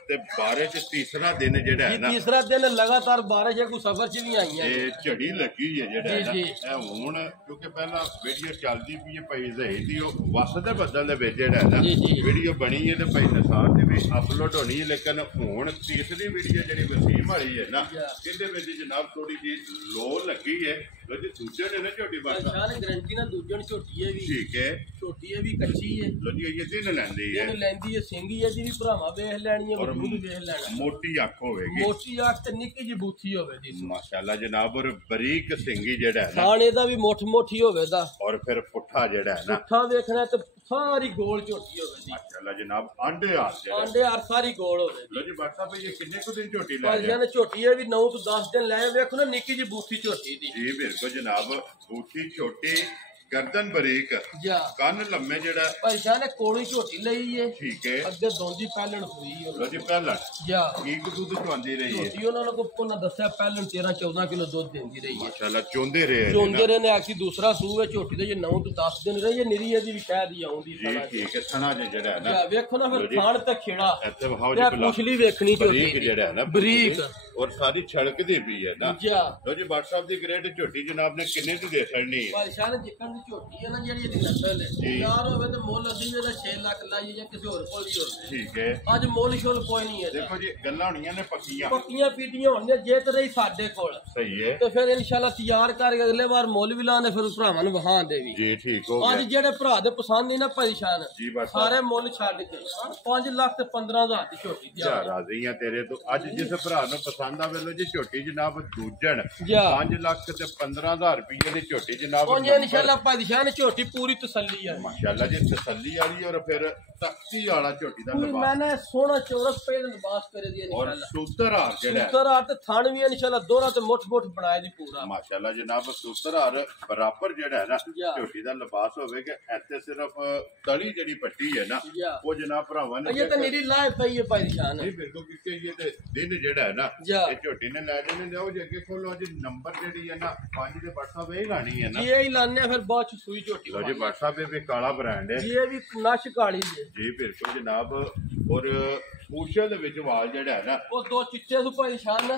ਤੇ ਬਾਰੇ ਚ ਤੀਸਰਾ ਦਿਨ ਜਿਹੜਾ ਹੈ ਨਾ ਤੀਸਰਾ ਦਿਨ ਲਗਾਤਾਰ ਬਾਰਿਸ਼ ਹੈ ਕੋਈ ਸਫ਼ਰ ਚ ਵੀ ਆਈਆਂ ਨੇ। ਇਹ ਝੜੀ ਲੱਗੀ ਹੈ ਜਿਹੜਾ ਹੈ ਨਾ ਜੀ, ਜੀ। ਇਹ ਹੁਣ ਕਿਉਂਕਿ ਪਹਿਲਾਂ ਵੀਡੀਓ ਚੱਲਦੀ ਪਈ ਹੈ ਪਈ ਜ਼ਹੀ ਦੀ ਉਹ ਵਸਦੇ ਬੱਦਲ ਦੇ ਵਿੱਚ ਜਿਹੜਾ ਹੈ ਨਾ ਜੀ, ਜੀ। ਵੀਡੀਓ ਬਣੀ ਹੈ ਤੇ ਪਈ ਨਸਾਰ ਦੀ ਵੀ ਅਪਲੋਡ ਹੋਣੀ ਹੈ ਲੇਕਿਨ ਹੁਣ ਤੀਸਰੀ ਵੀਡੀਓ ਜਿਹੜੀ ਵਸੀਮ ਵਾਲੀ ਹੈ ਨਾ ਇਹਦੇ ਵਿੱਚ ਜਨਾਬ ਥੋੜੀ ਜਿਹੀ ਲੋ ਲੱਗੀ ਹੈ ਲੋ ਜੀ ਦੂਜੇ ਨੇ ਨਾ ਝੋਟੀ ਬਾਸਾ ਸ਼ਾਨ ਗਰੰਟੀ ਨਾਲ ਦੂਜਣ ਝੋਟੀ ਹੈ ਵੀ ਠੀਕ ਹੈ ਛੋਟੀ ਹੈ ਵੀ ਕੱਚੀ ਹੈ ਲੋ ਜੀ ਇਹ ਦਿਨ ਲੈਂਦੀ ਹੈ ਇਹਨੂੰ ਲੈਂਦੀ ਹੈ ਸਿੰਗੀ ਹੈ ਜੀ ਵੀ ਭਰਾਵਾ ਵੇਖ ਲੈਣੀ ਹੈ ਵਜੂਦ ਵੇਖ ਲੈਣਾ ਮੋਟੀ ਅੱਖ ਹੋਵੇਗੀ ਮੋਟੀ ਅੱਖ ਤੇ ਨਿੱਕੀ ਜਿਹੀ ਬੂਥੀ ਹੋਵੇ ਦੀ ਮਾਸ਼ਾਅੱਲਾ ਜਨਾਬ ਔਰ ਬਰੀਕ ਸਿੰਗੀ ਜਿਹੜਾ ਹੈ ਨਾ ਖਾਣ ਇਹਦਾ ਵੀ ਮੁੱਠ ਮੋਠੀ ਹੋਵੇ ਦਾ ਔਰ ਫਿਰ ਪੁੱਠਾ ਜਿਹੜਾ ਹੈ ਨਾ ਪੁੱਠਾ ਵੇਖਣਾ ਤੇ ਸਾਰੀ ਗੋਲ ਝੋਟੀ ਹੋਵੇ ਦੀ ਮਾਸ਼ਾਅੱਲਾ ਜਨਾਬ ਆਂਡੇ ਆ ਜਿਹੜਾ ਆਂਡੇ ਹਰ ਸਾਰੀ ਗੋਲ ਹੋਵੇ ਲੋ ਜੀ WhatsApp पे ये कितने को दिन झोटी ले ਭਾਈਆਂ ਨੇ ਝੋਟੀ ਹੈ ਵੀ 9 ਤੋਂ 10 ਦਿਨ ਲੈ ਵੇਖੋ ਨਾ ਨਿੱਕੀ ਜਿਹੀ ਬੂਥੀ ਝੋਟੀ ਦੀ जी बिल्कुल जनाब बूटी छोटी गर्दन बरीक ਜਾ ਕੰਨ ਲੰਮੇ ਜਿਹੜਾ ਭਾਈਆਂ ਨੇ ਕੋਲੀ ਝੋਟੀ ਲਈ ਏ ਠੀਕ ਹੈ ਅੱਗੇ ਦੋਂਦੀ ਪਹਿਲਣ ਹੋਈ ਲੋ ਜੀ ਪਹਿਲਾਂ ਜਾ ਇੱਕ ਦੁੱਧ ਚਵਾਉਂਦੀ ਰਹੀ ਹੈ ਝੋਟੀ ਉਹਨਾਂ ਨੂੰ ਕੋਨਾ ਦੱਸਿਆ ਪਹਿਲਣ 13-14 ਕਿਲੋ ਦੁੱਧ ਦਿੰਦੀ ਰਹੀ ਹੈ ਮਾਸ਼ਾਅੱਲਾ ਚੋਂਦੇ ਰਹੇ ਚੋਂਦੇ ਰਹੇ ਨੇ ਆਖੀ ਦੂਸਰਾ ਸੂਹ ਹੈ ਝੋਟੀ ਦੇ ਜੇ 9 ਤੋਂ 10 ਦਿਨ ਰਹੀ ਹੈ ਨਿਰੀ ਇਹਦੀ ਵੀ ਕਹਿ ਦੀ ਆਉਂਦੀ ਜੀ ਠੀਕ ਹੈ ਥਣਾ ਜਿਹੜਾ ਹੈ ਨਾ ਜਾ ਵੇਖੋ ਨਾ ਫਿਰ ਖਾਣ ਤੇ ਖੇੜਾ ਇੱਥੇ ਵਹਾਓ ਤੇ ਜੀ ਪੁਛਲੀ ਵੇਖਣੀ ਬਰੀਕ ਝੋਟੀ ਜਿਹੜਾ ਹੈ ਨਾ ਬਰੀਕ ਔਰ ਸਾਰੀ ਛੜਕਦੀ ਵੀ ਹੈ ਨਾ ਜਾ ਲੋ ਜੀ WhatsApp ਦੀ ਗ੍ਰੇਡ ਝੋਟੀ ਜਨਾਬ ਨੇ ਕਿੰਨੇ ਦੀ ਦੇ ਛੜਨੀ ਹੈ ਬਾਦਸ਼ਾਹ ਨੇ ਜਿੱਕਣ ਦੀ ਝੋਟੀ ਹੈ ਨਾ ਜਿਹੜੀ ਇਹਦੀ ਨਸਲ ਹੈ ਯਾਰ ਹੋਵੇ ਤੇ ਮੁੱਲ ਅਸੀਂ ਇਹਦਾ 6 ਲੱਖ ਲਾਈਏ ਜਾਂ ਕਿਸੇ ਹੋਰ ਕੋਲ ਹੀ ਹੋਵੇ ਠੀਕ ਹੈ ਅੱਜ ਮੁੱਲ ਸ਼ੁੱਲ ਕੋਈ ਨਹੀਂ ਹੈ ਦੇਖੋ ਜੀ ਗੱਲਾਂ ਹੋਣੀਆਂ ਨੇ ਪੱਕੀਆਂ ਪੀਟੀਆਂ ਹੋਣੀਆਂ ਜੇ ਤੇ ਰਹੀ ਸਾਡੇ ਕੋਲ ਸਹੀ ਹੈ ਤੇ ਫਿਰ ਇਨਸ਼ਾਅੱਲਾ ਤਿਆਰ ਕਰਕੇ ਅਗਲੇ ਵਾਰ ਮੁੱਲ ਵੀ ਲਾਣੇ ਫਿਰ ਭਰਾਵਾਂ ਨੂੰ ਵਹਾਂ ਦੇ ਵੀ ਜੀ ਠੀਕ ਹੋ ਗਿਆ ਅੱਜ ਜਿਹੜੇ ਭਰਾ ਦੇ ਪਸੰਦ ਨਹੀਂ ਨਾ ਪਰੇਸ਼ਾਨ ਜੀ ਬਸ ਸਾਰੇ ਮੁੱਲ ਛੱਡ ਕੇ 5 ਲੱਖ ਤੇ 15,000 ਦੀ ਝੋਟੀ ਜਾ ਰਾਜ਼ੀ ਆ ਤੇਰੇ ਤੋਂ ਅੱਜ ਜਿਸ ਭਰਾ ਨੂੰ ਪਸੰਦ ਆਵੇ ਲੋ ਜੀ ਝੋਟੀ ਜਨਾਬ ਦੂਜਣ 5 ਲੱਖ ਤੇ 15,000 ਰੁਪਏ ਦੀ ਝੋਟੀ ਜਨਾਬ ਉਹ ਇਨਸ਼ਾਅੱਲਾ ਪਰੇਸ਼ਾਨ ਝੋਟੀ ਪੂਰੀ ਤਸੱਲੀ ਹੈ ਮਾਸ਼ਾਅੱਲਾ ਜੀ ਤਸੱਲੀ ਵਾਲੀ ਔਰ ਫਿਰ ਤਖਤੀ ਵਾਲਾ ਝੋਟੀ ਦਾ ਲਿਬਾਸ ਮੈਨੇ ਸੋਹਣਾ ਚੌਰਸ ਪੇ ਲਿਬਾਸ ਕਰੇ ਦੀ ਔਰ ਇਨਸ਼ਾਅੱਲਾ ਸੂਤਰਹਾਰ ਜਿਹੜਾ ਸੂਤਰਹਾਰ ਤੇ ਥਣ ਵੀ ਇਨਸ਼ਾਅੱਲਾ ਦੋਰਾ ਤੇ ਮੁੱਠ ਬਣਾਏ ਦੀ ਪੂਰਾ ਮਾਸ਼ਾਅੱਲਾ ਜਨਾਬ ਸੂਤਰਹਾਰ ਬਰਾਬਰ ਜਿਹੜਾ ਹੈ ਨਾ ਝੋਟੀ ਦਾ ਲਿਬਾਸ ਹੋਵੇਗਾ ਇੱਥੇ ਸਿਰਫ ਤਲੀ ਜਿਹੜੀ ਪੱਟੀ ਹੈ ਨਾ ਉਹ ਜਨਾਬ ਭਰਾਵਾਂ ਨੇ ਇਹ ਤਾਂ ਮੇਰੀ ਲਾਇ ਪਈ ਹੈ ਪਰੇਸ਼ਾਨ ਨਹੀਂ ਬਿਲਕੁਲ ਕਿਉਂਕਿ ਇਹ ਤੇ ਦਿਨ ਜਿਹੜਾ ਹੈ ਨਾ ਇਹ ਝੋਟੀ ਨੇ ਲੈ ਜਾਣੇ ਲਿਆਓ ਜੇ ਅੱਗੇ ਖੋਲੋ ਜੀ ਨੰਬਰ ਜਿਹੜੀ ਹੈ ਨਾ 5 ਦੇ WhatsApp ਇਹ ਗਾਣੀ ਹੈ ਨਾ ਇਹ ਹੀ ਲਾਣੇ ਫਿਰ ਬਾਅਦ ਚ ਸੂਈ ਝੋਟੀ ਲੋ ਜੀ WhatsApp ਇਹ ਵੀ ਕਾਲਾ ਬ੍ਰਾਂਡ ਹੈ ਇਹ ਵੀ ਨਸ਼ ਕਾਲੀ ਜੀ ਬਿਲਕੁਲ ਜਨਾਬ ਔਰ ਪੂਛਲ ਦੇ ਵਿੱਚ ਵਾਲ ਜਿਹੜਾ ਹੈ ਨਾ ਉਹ ਦੋ ਚਿੱਟੇ ਤੋਂ ਪਰੇਸ਼ਾਨ ਹੈ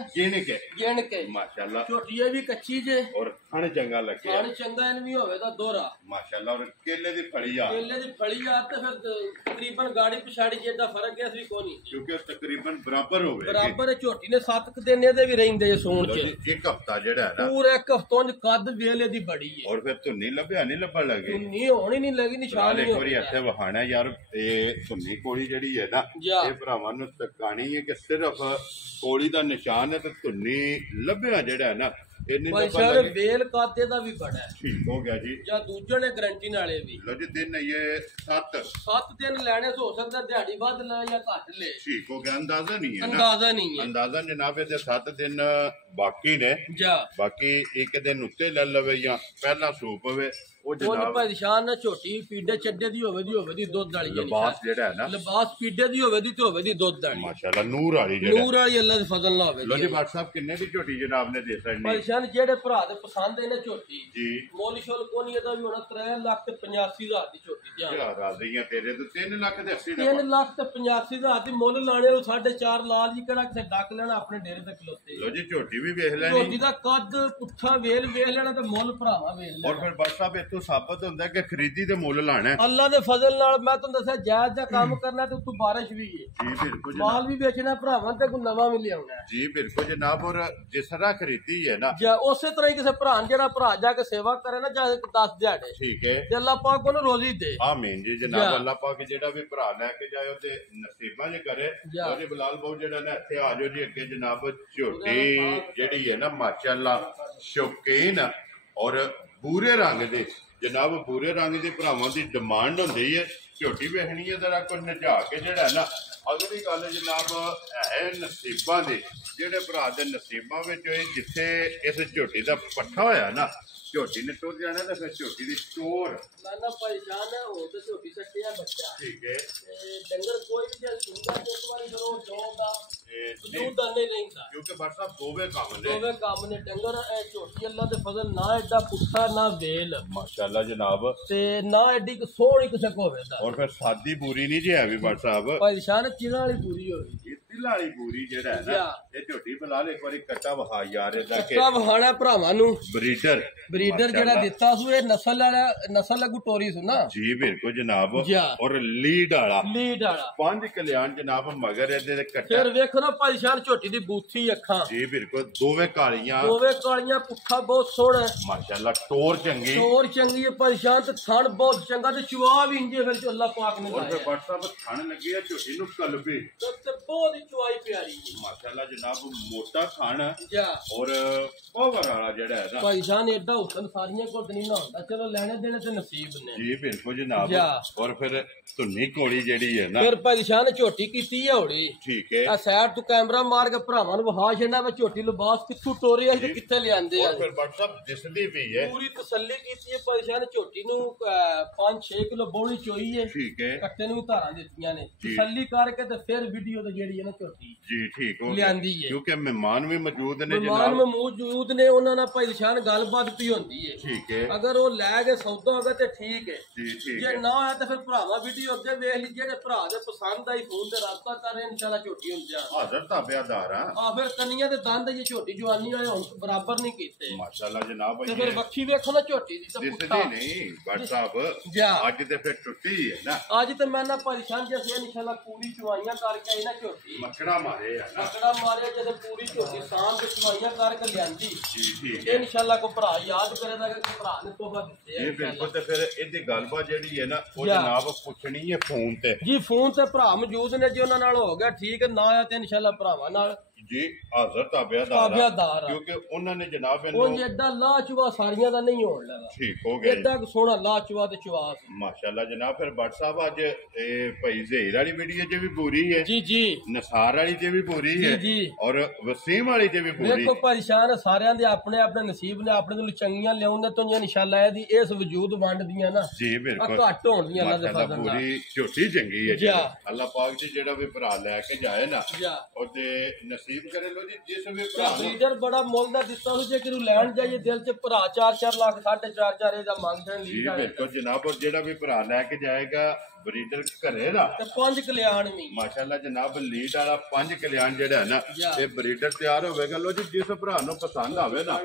ਗਿਣ ਕੇ ਮਾਸ਼ਾਅੱਲਾ ਝੋਟੀ ਇਹ ਵੀ ਕੱਚੀ ਜੇ ਔਰ ਖਾਣ ਚੰਗਾ ਲੱਗੇ ਖਾਣ ਚੰਗਾ ਇਹਨ ਵੀ ਹੋਵੇ ਤਾਂ ਦੋਰਾ ਮਾਸ਼ਾਅੱਲਾ ਔਰ ਕੇਲੇ ਦੀ ਫੜੀ ਆ ਤੇ ਫਿਰ ਤਕਰੀਬਨ ਗਾੜੀ ਪਿਛਾੜੀ ਜਿੱਡਾ ਫਰਕ ਹੈ ਅਸੀਂ ਕੋਈ ਨਹੀਂ ਕਿਉਂਕਿ ਤਕਰੀਬਨ ਬਰਾਬਰ ਹੋਵੇ ਬਰਾਬਰ ਝੋਟੀ ਨੇ 7 ਦਿਨ ਇਹਦੇ ਵੀ ਰਹਿੰਦੇ ਸੂਣ ਚ ਇੱਕ ਹਫਤਾ ਜਿਹੜਾ ਹੈ ਨਾ ਪੂਰਾ ਇੱਕ ਹਫਤੋਂ ਚ ਕੱਦ ਵੇਲੇ ਦੀ ਬੜੀ ਹੈ ਔਰ ਫਿਰ ਧੁੰਨੀ ਲੱਭਿਆ ਨਹੀਂ ਲੱਭਣ ਲੱਗੇ ਨਹੀਂ ਹੋਣੀ ਨਹੀਂ ਲੱਗੀ ਨਿਸ਼ਾਨ ਨਹੀਂ ਇੱਕ ਵਾਰੀ ਇੱਥੇ ਵਹਾਣਾ ਯਾਰ ਇਹ ਧੁੰਨੀ ਕੋਲੀ ਜਿਹੜੀ ਹੈ ਨਾ ਇਹ ਭਰਾਵਾਂ ਨੂੰ ਤਕਾਣੀ ਹੈ ਕਿ ਸਿਰਫ ਕੋਲੀ ਦਾ ਨਿਸ਼ਾਨ ਹੈ ਤੇ ਧੁੰਨੀ ਲੱਭਿਆ ਜਿਹੜਾ ਹੈ ਨਾ ਭਾਈ ਵੇਲ ਕਾਦੇ ਦਾ ਵੀ ਬੜਾ ਹੈ ਠੀਕ ਹੋ ਗਿਆ ਜੀ ਜਾਂ ਦੂਜੇ ਨੇ ਗਰੰਟੀ ਨਾਲੇ ਵੀ ਲੋ ਜੀ ਦਿਨ ਇਹ 7 ਦਿਨ ਲੈਣੇ ਹੋ ਸਕਦਾ ਦਿਹਾੜੀ ਵੱਧ ਲੈ ਜਾਂ ਘੱਟ ਲੈ ਠੀਕ ਹੋ ਗਿਆ ਅੰਦਾਜ਼ਾ ਨਹੀਂ ਹੈ ਅੰਦਾਜ਼ਾ ਜਨਾਬ ਇਹਦੇ 7 ਦਿਨ ਬਾਕੀ ਨੇ ਬਾਕੀ ਇੱਕ ਦਿਨ ਉੱਤੇ ਲੈ ਲਵੇ ਜਾਂ ਪਹਿਲਾ ਸੂਪ ਹੋਵੇ ਉਹ ਜਨਾਬ ਪਰੇਸ਼ਾਨ ਨਾ ਝੋਟੀ ਪੀਡੇ ਚੱਡੇ ਦੀ ਹੋਵੇ ਦੀ ਦੁੱਧ ਵਾਲੀ ਲਿਬਾਸ ਜਿਹੜਾ ਹੈ ਨਾ ਲਿਬਾਸ ਪੀਡੇ ਦੀ ਹੋਵੇ ਦੀ ਦੁੱਧ ਵਾਲੀ ਮਾਸ਼ਾਅੱਲਾ ਨੂਰ ਵਾਲੀ ਅੱਲਾਹ ਦੇ ਫਜ਼ਲ ਨਾਲ ਹੋਵੇ ਲੋ ਜੀ WhatsApp ਕਿੰਨੇ ਦੀ ਝੋਟੀ ਜਨਾਬ ਨੇ ਦੇ ਸਕਣੀ ਪਰੇਸ਼ਾਨ ਜਿਹੜੇ ਭਰਾ ਦੇ ਪਸੰਦ ਇਹਨੇ ਝੋਟੀ ਜੀ ਮੁੱਲ ਸ਼ੁੱਲ ਕੋਈ ਇਹਦਾ ਵੀ ਹੋਣਾ 3 ਲੱਖ ਤੇ 85,000 ਦੀ ਝੋਟੀ ਦੀ ਆ ਰਾਜ਼ੀਆਂ ਤੇਰੇ ਤੋਂ 3 ਲੱਖ ਤੇ 80 3 ਲੱਖ ਤੇ 85,000 ਦੀ ਮੁੱਲ ਲਾਣੇ ਨੂੰ 4.5 ਲਾਲ ਜੀ ਕਿਹੜਾ ਕਿਸੇ ਡੱਕ ਲੈਣਾ ਆਪਣੇ ਡੇਰੇ ਤੇ ਖਲੋਤੇ ਲੋ ਜੀ ਝੋਟੀ ਵੀ ਵੇਖ ਲੈਣੀ ਝੋਟੀ ਦਾ ਕੱਦ ਪੁੱਠਾ ਵੇਲ ਵੇਖ ਲੈਣਾ ਤੇ ਮੁੱਲ ਭਰਾਵਾ ਵੇਖ ਲੈਣਾ ਔਰ ਫਿਰ WhatsApp ਇੱਥੋਂ ਸਾਬਤ ਹੁੰਦਾ ਕਿ ਖਰੀਦੀ ਤੇ ਮੁੱਲ ਲਾਣਾ ਅੱਲਾ ਦੇ ਫਜ਼ਲ ਨਾਲ ਮੈਂ ਤੁਹਾਨੂੰ ਦੱਸਿਆ ਜਾਇਜ਼ ਦਾ ਕੰਮ ਕਰਨਾ ਤੇ ਉੱਤੋਂ ਬਾਰਿਸ਼ ਵੀ ਹੈ ਜੀ ਬਿਲਕੁਲ ਮਾਲ ਵੀ ਵੇਚਣਾ ਭਰਾਵਾਂ ਤੇ ਕੋਈ ਨਵਾਂ ਵੀ ਲਿਆਉਣਾ ਜੀ ਬਿਲਕੁਲ ਜਨਾਬ ਔਰ ਜਿਸ ਤਰ੍ਹਾਂ ਖਰੀਦੀ ਹੈ ਨਾ ਉਸੇ ਤਰ੍ਹਾਂ ਹੀ ਕਿਸੇ ਭਰਾ ਜਿਹੜਾ ਭਰਾ ਜਾ ਕੇ ਸੇਵਾ ਕਰੇ ਨਾ ਚਾਹੇ 10 ਦਿਹਾੜੇ ਠੀਕ ਹੈ ਤੇ ਅੱਲਾਹ ਪਾਕ ਉਹਨੂੰ ਰੋਜ਼ੀ ਦੇ ਆਮੀਨ ਜੀ ਜਨਾਬ ਅੱਲਾਹ ਪਾਕ ਜਿਹੜਾ ਵੀ ਭਰਾ ਲੈ ਕੇ ਜਾਏ ਤੇ ਨਸੀਬਾਂ ਜੇ ਕਰੇ ਉਹਦੇ ਬਲਾਲ ਬਹੁ ਜਿਹੜਾ ਨਾ ਇੱਥੇ ਆ ਜਾਓ ਜੀ ਅੱਗੇ ਜਨਾਬ ਝੋਟੀ ਜਿਹੜੀ ਹੈ ਨਾ ਮਾਸ਼ਾਅੱਲਾ ਸ਼ੌਕੀਨ ਔਰ ਬੂਰੇ ਰੰਗ ਦੇ ਜਨਾਬ ਬੂਰੇ ਰੰਗ ਦੇ ਭਰਾਵਾਂ ਦੀ ਡਿਮਾਂਡ ਹੁੰਦੀ ਹੈ ਝੋਟੀ ਵੇਖਣੀ ਹੈ ਜ਼ਰਾ ਕੋਈ ਨਜਾ ਕੇ ਜਿਹੜਾ ਨਾ ਅਗਲੀ ਗੱਲ ਜਨਾਬ ਹੈ ਨਸੀਬਾਂ ਦੇ ਜਿਹੜੇ ਭਰਾ ਦੇ ਨਸੀਬਾਂ ਵਿੱਚ ਹੋਏ ਜਿੱਥੇ ਇਸ ਝੋਟੀ ਦਾ ਪੱਠਾ ਹੋਇਆ ਨਾ ਝੋਟੀ ਨੇ ਟੁੱਟ ਜਾਣਾ ਤਾਂ ਫਿਰ ਝੋਟੀ ਦੀ ਟੋਰ ਨਾ ਪਰੇਸ਼ਾਨ ਹੈ ਉਹ ਤੇ ਝੋਟੀ ਸੱਟਿਆ ਬੱਚਾ ਠੀਕ ਹੈ ਤੇ ਡੰਗਰ ਕੋਈ ਵੀ ਜੇ ਸੁਣਦਾ ਤੇ ਇੱਕ ਵਾਰੀ ਫਿਰ ਉਹ ਜੋਗਾ ਦੁੱਧ ਨਹੀਂ ਰਹਿੰਦਾ ਕਿਉਂਕਿ ਬਰਸਾ ਦੋਵੇਂ ਕੰਮ ਨੇ ਡੰਗਰ ਇਹ ਝੋਟੀ ਅੱਲਾ ਦੇ ਫਜ਼ਲ ਨਾ ਐਡਾ ਪੁੱਠਾ ਨਾ ਵੇਲ ਮਾਸ਼ਾਅੱਲਾ ਜਨਾਬ ਤੇ ਨਾ ਐਡੀ ਸੋਹਣੀ ਕਿਸੇ ਕੋ ਹੋਵੇ ਔਰ ਫਿਰ ਸਾਦੀ ਪੂਰੀ ਨਹੀਂ ਜੇ ਹੈ ਵੀ ਬਰ ਸਾਹਿਬ ਪਰੇਸ਼ਾਨ ਚਿਰਾਂ ਵਾਲੀ ਪੂਰੀ ਹੋਈ ਦਿਲਾਂ ਵਾਲੀ ਪੂਰੀ ਜਿਹੜਾ ਹੈ ਨਾ ਇਹ ਝੋਟੀ ਬਲਾਲ ਇੱਕ ਵਾਰੀ ਕੱਟਾ ਵਹਾ ਯਾਰ ਇਹਦਾ ਕਿ ਕੱਟਾ ਵਹਾਣਾ ਭਰਾਵਾਂ ਨੂੰ ਬਰੀਡਰ ਜਿਹੜਾ ਦਿੱਤਾ ਸੂ ਇਹ ਨਸਲ ਲੱਗੂ ਟੋਰੀ ਸੂ ਨਾ ਜੀ ਬਿਲਕੁਲ ਜਨਾਬ ਔਰ ਲੀਡ ਵਾਲਾ 5 ਕਲਿਆਣ ਜਨਾਬ ਮਗਰ ਇਹਦੇ ਦੇ ਕੱਟਾ ਫਿਰ ਵੇਖੋ ਨਾ ਪਰੇਸ਼ਾਨ ਝੋਟੀ ਦੀ ਬੂਥੀ ਅੱਖਾਂ ਜੀ ਬਿਲਕੁਲ ਦੋਵੇਂ ਕਾਲੀਆਂ ਪੁੱਠਾ ਬਹੁਤ ਸੋਹਣਾ ਮਾਸ਼ਾਅੱਲਾ ਟੋਰ ਚੰਗੀ ਹੈ ਪਰੇਸ਼ਾਨ ਤੇ ਥਣ ਬਹੁਤ ਚੰਗਾ ਤੇ ਚੁਆ ਵੀ ਇੰਜੇ ਫਿਰ ਅੱਲਾਹ ਪਾਕ ਨੇ ਔਰ ਫਿਰ WhatsApp ਥਣ ਲੱਗੀ ਹੈ ਝੋਟੀ ਨੂੰ ਕਲਬੇ ਤੇ ਬਹੁਤ ਹੀ ਚੁਆਈ ਪਿਆਰੀ ਹੈ ਮਾਸ਼ਾਅੱਲਾ ਜਨਾਬ ਮੋਟਾ ਥਣ ਔਰ ਪਾਵਰ ਵਾਲਾ ਜਿਹੜਾ ਹੈ ਨਾ ਪਰੇਸ਼ਾਨ ਐਡਾ ਹੁਸਨ ਸਾਰੀਆਂ ਕੋਲ ਨਹੀਂ ਨਾ ਹੁੰਦਾ ਚਲੋ ਲੈਣੇ ਦੇਣੇ ਤੇ ਨਸੀਬ ਨੇ ਜੀ ਬਿਲਕੁਲ ਜਨਾਬ ਔਰ ਫਿਰ ਧੁੰਨੀ ਕੋਲੀ ਜਿਹੜੀ ਹੈ ਨਾ ਫਿਰ ਪਰੇਸ਼ਾਨ ਝੋਟੀ ਕੀਤੀ ਹੈ ਹੋੜੀ ਠੀਕ ਹੈ ਆ ਸਾਈਡ ਤੋਂ ਕੈਮਰਾ ਮਾਰ ਕੇ ਭਰਾਵਾਂ ਨੂੰ ਵਿਖਾ ਛੱਡਣਾ ਵੇ ਝੋਟੀ ਲਿਬਾਸ ਕਿੱਥੋਂ ਟੋਰੇ ਆ ਤੇ ਕਿੱਥੇ ਲਿਆਂਦੇ ਆ ਫਿਰ WhatsApp ਦਿਸਦੀ ਵੀ ਹੈ ਪੂਰੀ ਤਸੱਲੀ ਕੀਤੀ ਹੈ ਪਰੇਸ਼ਾਨ ਝੋਟੀ ਨੂੰ 5-6 ਕਿਲੋ ਬੋਲੀ ਚੋਈ ਹੈ ਠੀਕ ਹੈ ਕੱਟੇ ਨੂੰ ਧਾਰਾਂ ਦਿੱਤੀਆਂ ਨੇ ਤਸੱਲੀ ਕਰਕੇ ਤੇ ਫਿਰ ਵੀਡੀਓ ਤੇ ਜਿਹੜੀ ਹੈ ਨਾ ਝੋਟੀ ਜੀ ਠੀਕ ਹੋ ਲਿਆਂਦੀ ਹੈ ਕਿਉਂਕਿ ਮਹਿਮਾਨ ਵੀ ਮੌਜੂਦ ਨੇ ਮਹਿਮਾਨ ਮੌਜੂਦ ਨੇ ਉਹਨਾਂ ਨਾਲ ਭਾਈ ਨਿਸ਼ਾਨ ਗੱਲਬਾਤ ਵੀ ਹੁੰਦੀ ਹੈ ਠੀਕ ਹੈ ਅਗਰ ਉਹ ਲੈ ਕੇ ਸੌਦਾ ਹੋਗਾ ਤੇ ਠੀਕ ਹੈ ਜੀ ਠੀਕ ਜੇ ਨਾ ਹੋਇਆ ਤਾਂ ਫਿਰ ਭਰਾਵਾ ਵੀਡੀਓ ਅੱਗੇ ਵੇਖ ਲਈ ਜਿਹੜੇ ਭਰਾ ਦੇ ਪਸੰਦ ਆਈ ਫੋਨ ਤੇ ਰਾਬਤਾ ਕਰ ਇਨਸ਼ਾਅੱਲਾ ਝੋਟੀ ਹੁੰਦੀ ਆ ਹਾਜ਼ਰ ਤਾਬਿਆਦਾਰ ਆ ਫਿਰ ਕੰਨੀਆਂ ਦੇ ਦੰਦ ਇਹ ਝੋਟੀ ਜਵਾਨੀ ਵਾਲੇ ਹੁਣ ਬਰਾਬਰ ਨਹੀਂ ਕੀਤੇ ਮਾਸ਼ਾਅੱਲਾ ਜਨਾਬ ਤੇ ਫਿਰ ਵੱਖੀ ਵੇਖੋ ਨਾ ਝੋਟੀ ਦੀ ਤਾਂ ਪੁੱਠਾ ਨਹੀਂ ਬੱਟ ਸਾਹਿਬ ਜਾ ਅੱਜ ਤੇ ਫਿਰ ਟੁੱਟੀ ਹੈ ਨਾ ਅੱਜ ਤੇ ਮੈਂ ਨਾ ਪਰੇਸ਼ਾਨ ਜਿਹਾ ਇਨਸ਼ਾਅੱਲਾ ਪੂਰੀ ਚਵਾਈਆਂ ਕਰਕੇ ਆਈ ਨਾ ਝੋਟੀ ਮੱਕੜਾ ਮਾਰੇ ਆ ਨਾ ਮੱਕੜਾ ਮਾਰਿਆ ਜਦੋਂ ਪੂਰੀ ਝੋਟੀ ਸਾਂਭ ਕੇ ਚਵਾਈਆਂ ਕਰਕੇ ਲਿਆਂਦੀ ਜੀ ਠੀਕ ਇਹ ਇਨਸ਼ਾਅੱਲਾ ਕੋ ਭਰਾ ਯਾਦ ਕਰੇਗਾ ਕਿ ਭਰਾ ਨੇ ਤੋਹਫਾ ਦਿੱਤੇ ਇਹ ਬਿਲਕੁਲ ਤੇ ਫਿਰ ਇਹਦੀ ਗੱਲਬਾਤ ਜਿਹੜੀ ਹੈ ਨਾ ਉਹ ਜਨਾਬ ਪੁੱਛਣੀ ਹੈ ਫੋਨ ਤੇ ਜੀ ਫੋਨ ਤੇ ਭਰਾ ਮੌਜੂਦ ਨੇ ਜੀ ਉਹਨਾਂ ਨਾਲ ਹੋ ਗਿਆ ਠੀਕ ਨਾ ਆਇਆ ਤੇ ਇਨਸ਼ਾਅੱਲਾ ਭਰਾਵਾਂ ਨਾਲ ਜੀ ਹਾਜ਼ਰ ਤਾਬਿਆਦਾਰ ਕਿਉਂਕਿ ਉਹਨਾਂ ਨੇ ਜਨਾਬ ਉਹ ਐਡਾ ਲਾਚਵਾ ਸਾਰੀਆਂ ਦਾ ਨਹੀਂ ਹੋਣ ਲੱਗਾ ਠੀਕ ਹੋ ਗਿਆ ਐਡਾ ਸੋਹਣਾ ਲਾਚਵਾ ਤੇ ਚਵਾਸ ਮਾਸ਼ਾਅੱਲਾ ਜਨਾਬ ਫਿਰ ਬੱਟ ਸਾਹਿਬ ਅੱਜ ਇਹ ਭਾਈ ਜ਼ਹੀਰ ਵਾਲੀ ਵੀਡੀਓ 'ਚ ਵੀ ਪੂਰੀ ਹੈ ਜੀ ਜੀ ਨਸਾਰ ਵਾਲੀ 'ਚ ਵੀ ਪੂਰੀ ਹੈ ਜੀ ਔਰ ਵਸੀਮ ਵਾਲੀ 'ਚ ਵੀ ਪੂਰੀ ਦੇਖੋ ਪਰੇਸ਼ਾਨ ਸਾਰਿਆਂ ਦੇ ਆਪਣੇ ਆਪਣੇ ਨਸੀਬ ਨੇ ਆਪਣੇ ਨੂੰ ਚੰਗੀਆਂ ਲਿਆਉਂਦੇ ਤੋਂ ਇਨਸ਼ਾਅੱਲਾ ਇਹਦੀ ਇਸ ਵਜੂਦ ਵੰਡਦੀਆਂ ਨਾ ਜੀ ਬਿਲਕੁਲ ਘੱਟ ਹੋਣਗੀਆਂ ਅੱਲਾਹ ਦੇ ਫਜ਼ਲ ਨਾਲ ਪੂਰੀ ਝੋਟੀ ਚੰਗੀ ਹੈ ਜੀ ਅੱਲਾਹ ਪਾਕ ਜੀ ਜਿਹੜਾ ਵੀ ਭਰਾ ਲੈ ਕੇ ਜਾਏ ਨਾ ਉਹਦੇ ਨਸੀਬ ਕਰੇ ਲੋ ਜੀ ਜਿਸ ਵੀ ਭਰਾ ਬਰੀਡਰ ਬੜਾ ਮੁੱਲ ਦਾ ਦਿੱਤਾ ਸੀ ਜੇ ਕਿਨੂੰ ਲੈਣ ਜਾਈਏ ਦਿਲ ਚ ਭਰਾ 4-4 ਲੱਖ 4.5 ਇਹਦਾ ਮੰਗਦੇ ਨੇ ਜੀ ਬਿਲਕੁਲ ਜਨਾਬ ਔਰ ਜਿਹੜਾ ਵੀ ਭਰਾ ਲੈ ਕੇ ਜਾਏਗਾ ਬਰੀਡਰ ਘਰੇ ਦਾ ਤੇ 5 ਕਲਿਆਣ ਵੀ ਮਾਸ਼ਾਅੱਲਾ ਜਨਾਬ ਲੀਡ ਵਾਲਾ 5 ਕਲਿਆਣ ਜਿਹੜਾ ਹੈ ਨਾ ਇਹ ਬਰੀਡਰ ਤਿਆਰ ਹੋਵੇਗਾ ਲੋ ਜੀ ਜਿਸ ਭਰਾ ਨੂੰ ਪਸੰਦ ਆਵੇ ਨਾ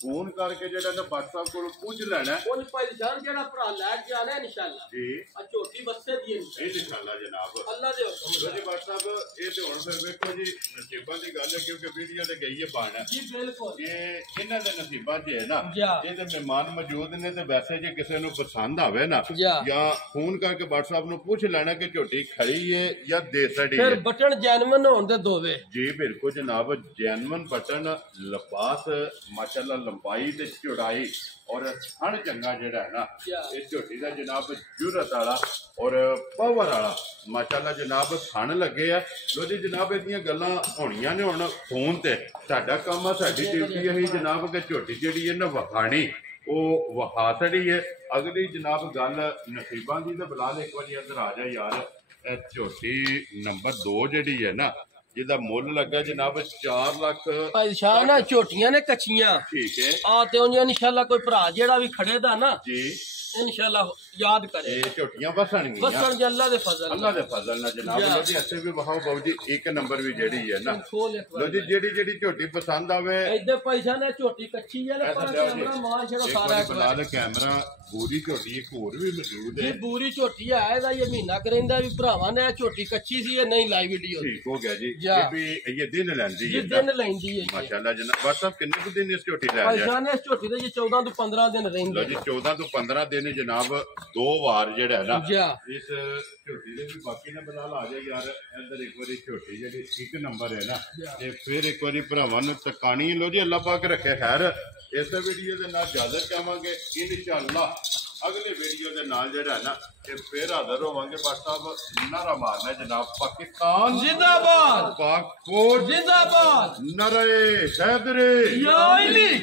ਫੋਨ ਕਰਕੇ ਜਿਹੜਾ ਨਾ WhatsApp ਕੋਲ ਪੁੱਛ ਲੈਣਾ ਉਹ ਭਾਈ ਜਾਨ ਜਿਹੜਾ ਭਰਾ ਲੈ ਕੇ ਆਣਾ ਇਨਸ਼ਾਅੱਲਾ ਜੀ ਆ ਝੋਟੀ ਬੱਸੇ ਦੀ ਇਨਸ਼ਾਅੱਲਾ ਜਨਾਬ ਅੱਲਾ ਦੇ ਹੁਕਮ ਲੋ ਜੀ WhatsApp ਇਹ ਤੇ ਹੁਣ ਫਿਰ ਵੇਖੋ ਜੀ ਨਸੀਬਾਂ ਦੀ ਗੱਲ ਹੈ ਕਿਉਂਕਿ ਵੀਡੀਓ ਤੇ ਗਈ ਹੈ ਬਾਣਾ ਜੀ ਬਿਲਕੁਲ ਇਹ ਇਹਨਾਂ ਦੇ ਨਸੀਬਾਂ 'ਚ ਹੈ ਨਾ ਇਹਦੇ ਮਹਿਮਾਨ ਮੌਜੂਦ ਨੇ ਤੇ ਵੈਸੇ ਜੇ ਕਿਸੇ ਨੂੰ ਪਸੰਦ ਆਵੇ ਨਾ ਜਾਂ ਫੋਨ ਕਰਕੇ WhatsApp ਨੂੰ ਪੁੱਛ ਲੈਣਾ ਕਿ ਝੋਟੀ ਖੜੀ ਹੈ ਜਾਂ ਦੇ ਸੜੀ ਹੈ ਫਿਰ ਬਟਨ ਜੈਨੂਇਨ ਹੋਣ ਦੇ ਦੋਵੇ ਜੀ ਬਿਲਕੁਲ ਜਨਾਬ ਜੈਨੂਇਨ ਬਟਨ ਲਪਾਸ ਮਾਸ਼ਾਅੱਲਾ ਲੰਬਾਈ ਤੇ ਚੌੜਾਈ ਔਰ ਹਣ ਚੰਗਾ ਜਿਹੜਾ ਹੈ ਨਾ ਇਹ ਝੋਟੀ ਦਾ ਜਨਾਬ ਜੁਰਤ ਵਾਲਾ ਔਰ ਪਾਵਰ ਵਾਲਾ ਮਾਸ਼ਾਅੱਲਾ ਜਨਾਬ ਥਣ ਲੱਗੇ ਆ ਲੋ ਜੀ ਜਨਾਬ ਇਹਦੀਆਂ ਗੱਲਾਂ ਹੋਣੀਆਂ ਨੇ ਹੁਣ ਫੋਨ ਤੇ ਸਾਡਾ ਕੰਮ ਆ ਸਾਡੀ ਡਿਊਟੀ ਹੈ ਜਨਾਬ ਕਿ ਝੋਟੀ ਜਿਹੜੀ ਹੈ ਨਾ ਵਖਾਣੀ ਉਹ ਵਹਾ ਸੜੀ ਹੈ ਅਗਲੀ ਜਨਾਬ ਗੱਲ ਨਸੀਬਾਂ ਦੀ ਤੇ ਬੁਲਾ ਲੈ ਇੱਕ ਵਾਰੀ ਅੰਦਰ ਆ ਜਾ ਯਾਰ ਇਹ ਝੋਟੀ ਨੰਬਰ 2 ਜਿਹੜੀ ਹੈ ਨਾ ਜਿਹਦਾ ਮੁੱਲ ਲੱਗਾ ਜਨਾਬ 4 ਲੱਖ ਭਾਈ ਸ਼ਾਹ ਨਾ ਝੋਟੀਆਂ ਨੇ ਕੱਚੀਆਂ ਠੀਕ ਹੈ ਆ ਤੇ ਉਹਨਾਂ ਇਨਸ਼ਾਅੱਲਾ ਕੋਈ ਭਰਾ ਜਿਹੜਾ ਵੀ ਖੜੇ ਦਾ ਨਾ ਜੀ ਇਨਸ਼ਾਅੱਲਾ ਯਾਦ ਕਰੇ ਇਹ ਝੋਟੀਆਂ ਵਸਣਗੀਆਂ ਵਸਣ ਜੀ ਅੱਲਾ ਦੇ ਫਜ਼ਲ ਨਾਲ ਜਨਾਬ ਲੋ ਜੀ ਇੱਥੇ ਵੀ ਵਹਾਓ ਬਾਬੂ ਜੀ ਇੱਕ ਨੰਬਰ ਵੀ ਜਿਹੜੀ ਹੈ ਨਾ ਲੋ ਜੀ ਜਿਹੜੀ ਝੋਟੀ ਪਸੰਦ ਆਵੇ ਇੱਧਰ ਪੈਸਾ ਨੇ ਝੋਟੀ ਕੱਚੀ ਹੈ ਨਾ ਪਰ ਕੈਮਰਾ ਮਾਰ ਛੜੋ ਸਾਰਾ ਬਣਾ ਲੈ ਕੈਮਰਾ ਬੂਰੀ ਝੋਟੀ ਇੱਕ ਹੋਰ ਵੀ ਮੌਜੂਦ ਹੈ ਜੀ ਬੂਰੀ ਝੋਟੀ ਹੈ ਇਹਦਾ ਇਹ ਮਹੀਨਾ ਕਰੇਂਦਾ ਵੀ ਭਰਾਵਾਂ ਨੇ ਝੋਟੀ ਕੱਚੀ ਸੀ ਇਹ ਨਹੀਂ ਲਾਈ ਵੀਡੀਓ ਠੀਕ ਹੋ ਗਿਆ ਜੀ ਇਹ ਵੀ ਇਹ ਦਿਨ ਲੈਂਦੀ ਹੈ ਦਿਨ ਲੈਂਦੀ ਹੈ ਮਾਸ਼ਾਅੱਲਾ ਜਨਾਬ ਬਸ ਸਾਹਿਬ ਕਿੰਨੇ ਕੁ ਦਿਨ ਇਸ ਝੋਟੀ ਲੈ ਜਾ ਪੈਸਾ ਨੇ ਇਸ ਝੋਟੀ ਦੇ ਜੀ 14 ਤੋਂ 15 ਦਿਨ ਰਹਿੰਦੇ ਲੋ ਜੀ 14 ਤੋਂ 15 ਦਿਨ ਜਨਾਬ 2 ਵਾਰ ਜਿਹੜਾ ਹੈ ਨਾ ਇਸ ਝੋਟੀ ਦੇ ਵੀ ਬਾਕੀ ਨੇ ਬਣਾ ਲਾ ਜਾ ਯਾਰ ਇੱਧਰ ਇੱਕ ਵਾਰੀ ਝੋਟੀ ਜਿਹੜੀ ਇੱਕ ਨੰਬਰ ਹੈ ਨਾ ਤੇ ਫਿਰ ਇੱਕ ਵਾਰੀ ਭਰਾਵਾਂ ਨੂੰ ਟਿਕਾਣੀ ਲੋ ਜੀ ਅੱਲਾਹ ਪਾਕ ਰੱਖੇ ਖੈਰ ਇਸ ਵੀਡੀਓ ਦੇ ਨਾਲ ਇਜਾਜ਼ਤ ਚਾਹਾਂਗੇ ਇਨਸ਼ਾਅੱਲਾ ਅਗਲੇ ਵੀਡੀਓ ਦੇ ਨਾਲ ਜਿਹੜਾ ਹੈ ਨਾ ਇਹ ਫਿਰ ਹਾਜ਼ਰ ਹੋਵਾਂਗੇ ਬਸ ਸਾਹਿਬ ਨਾਰਾ ਮਾਰਨਾ ਜਨਾਬ ਪਾਕਿਸਤਾਨ ਜ਼ਿੰਦਾਬਾਦ ਪਾਕ ਫੌਜ ਜ਼ਿੰਦਾਬਾਦ ਨਾਰੇ ਹੈਦਰੇ ਯਾ ਅਲੀ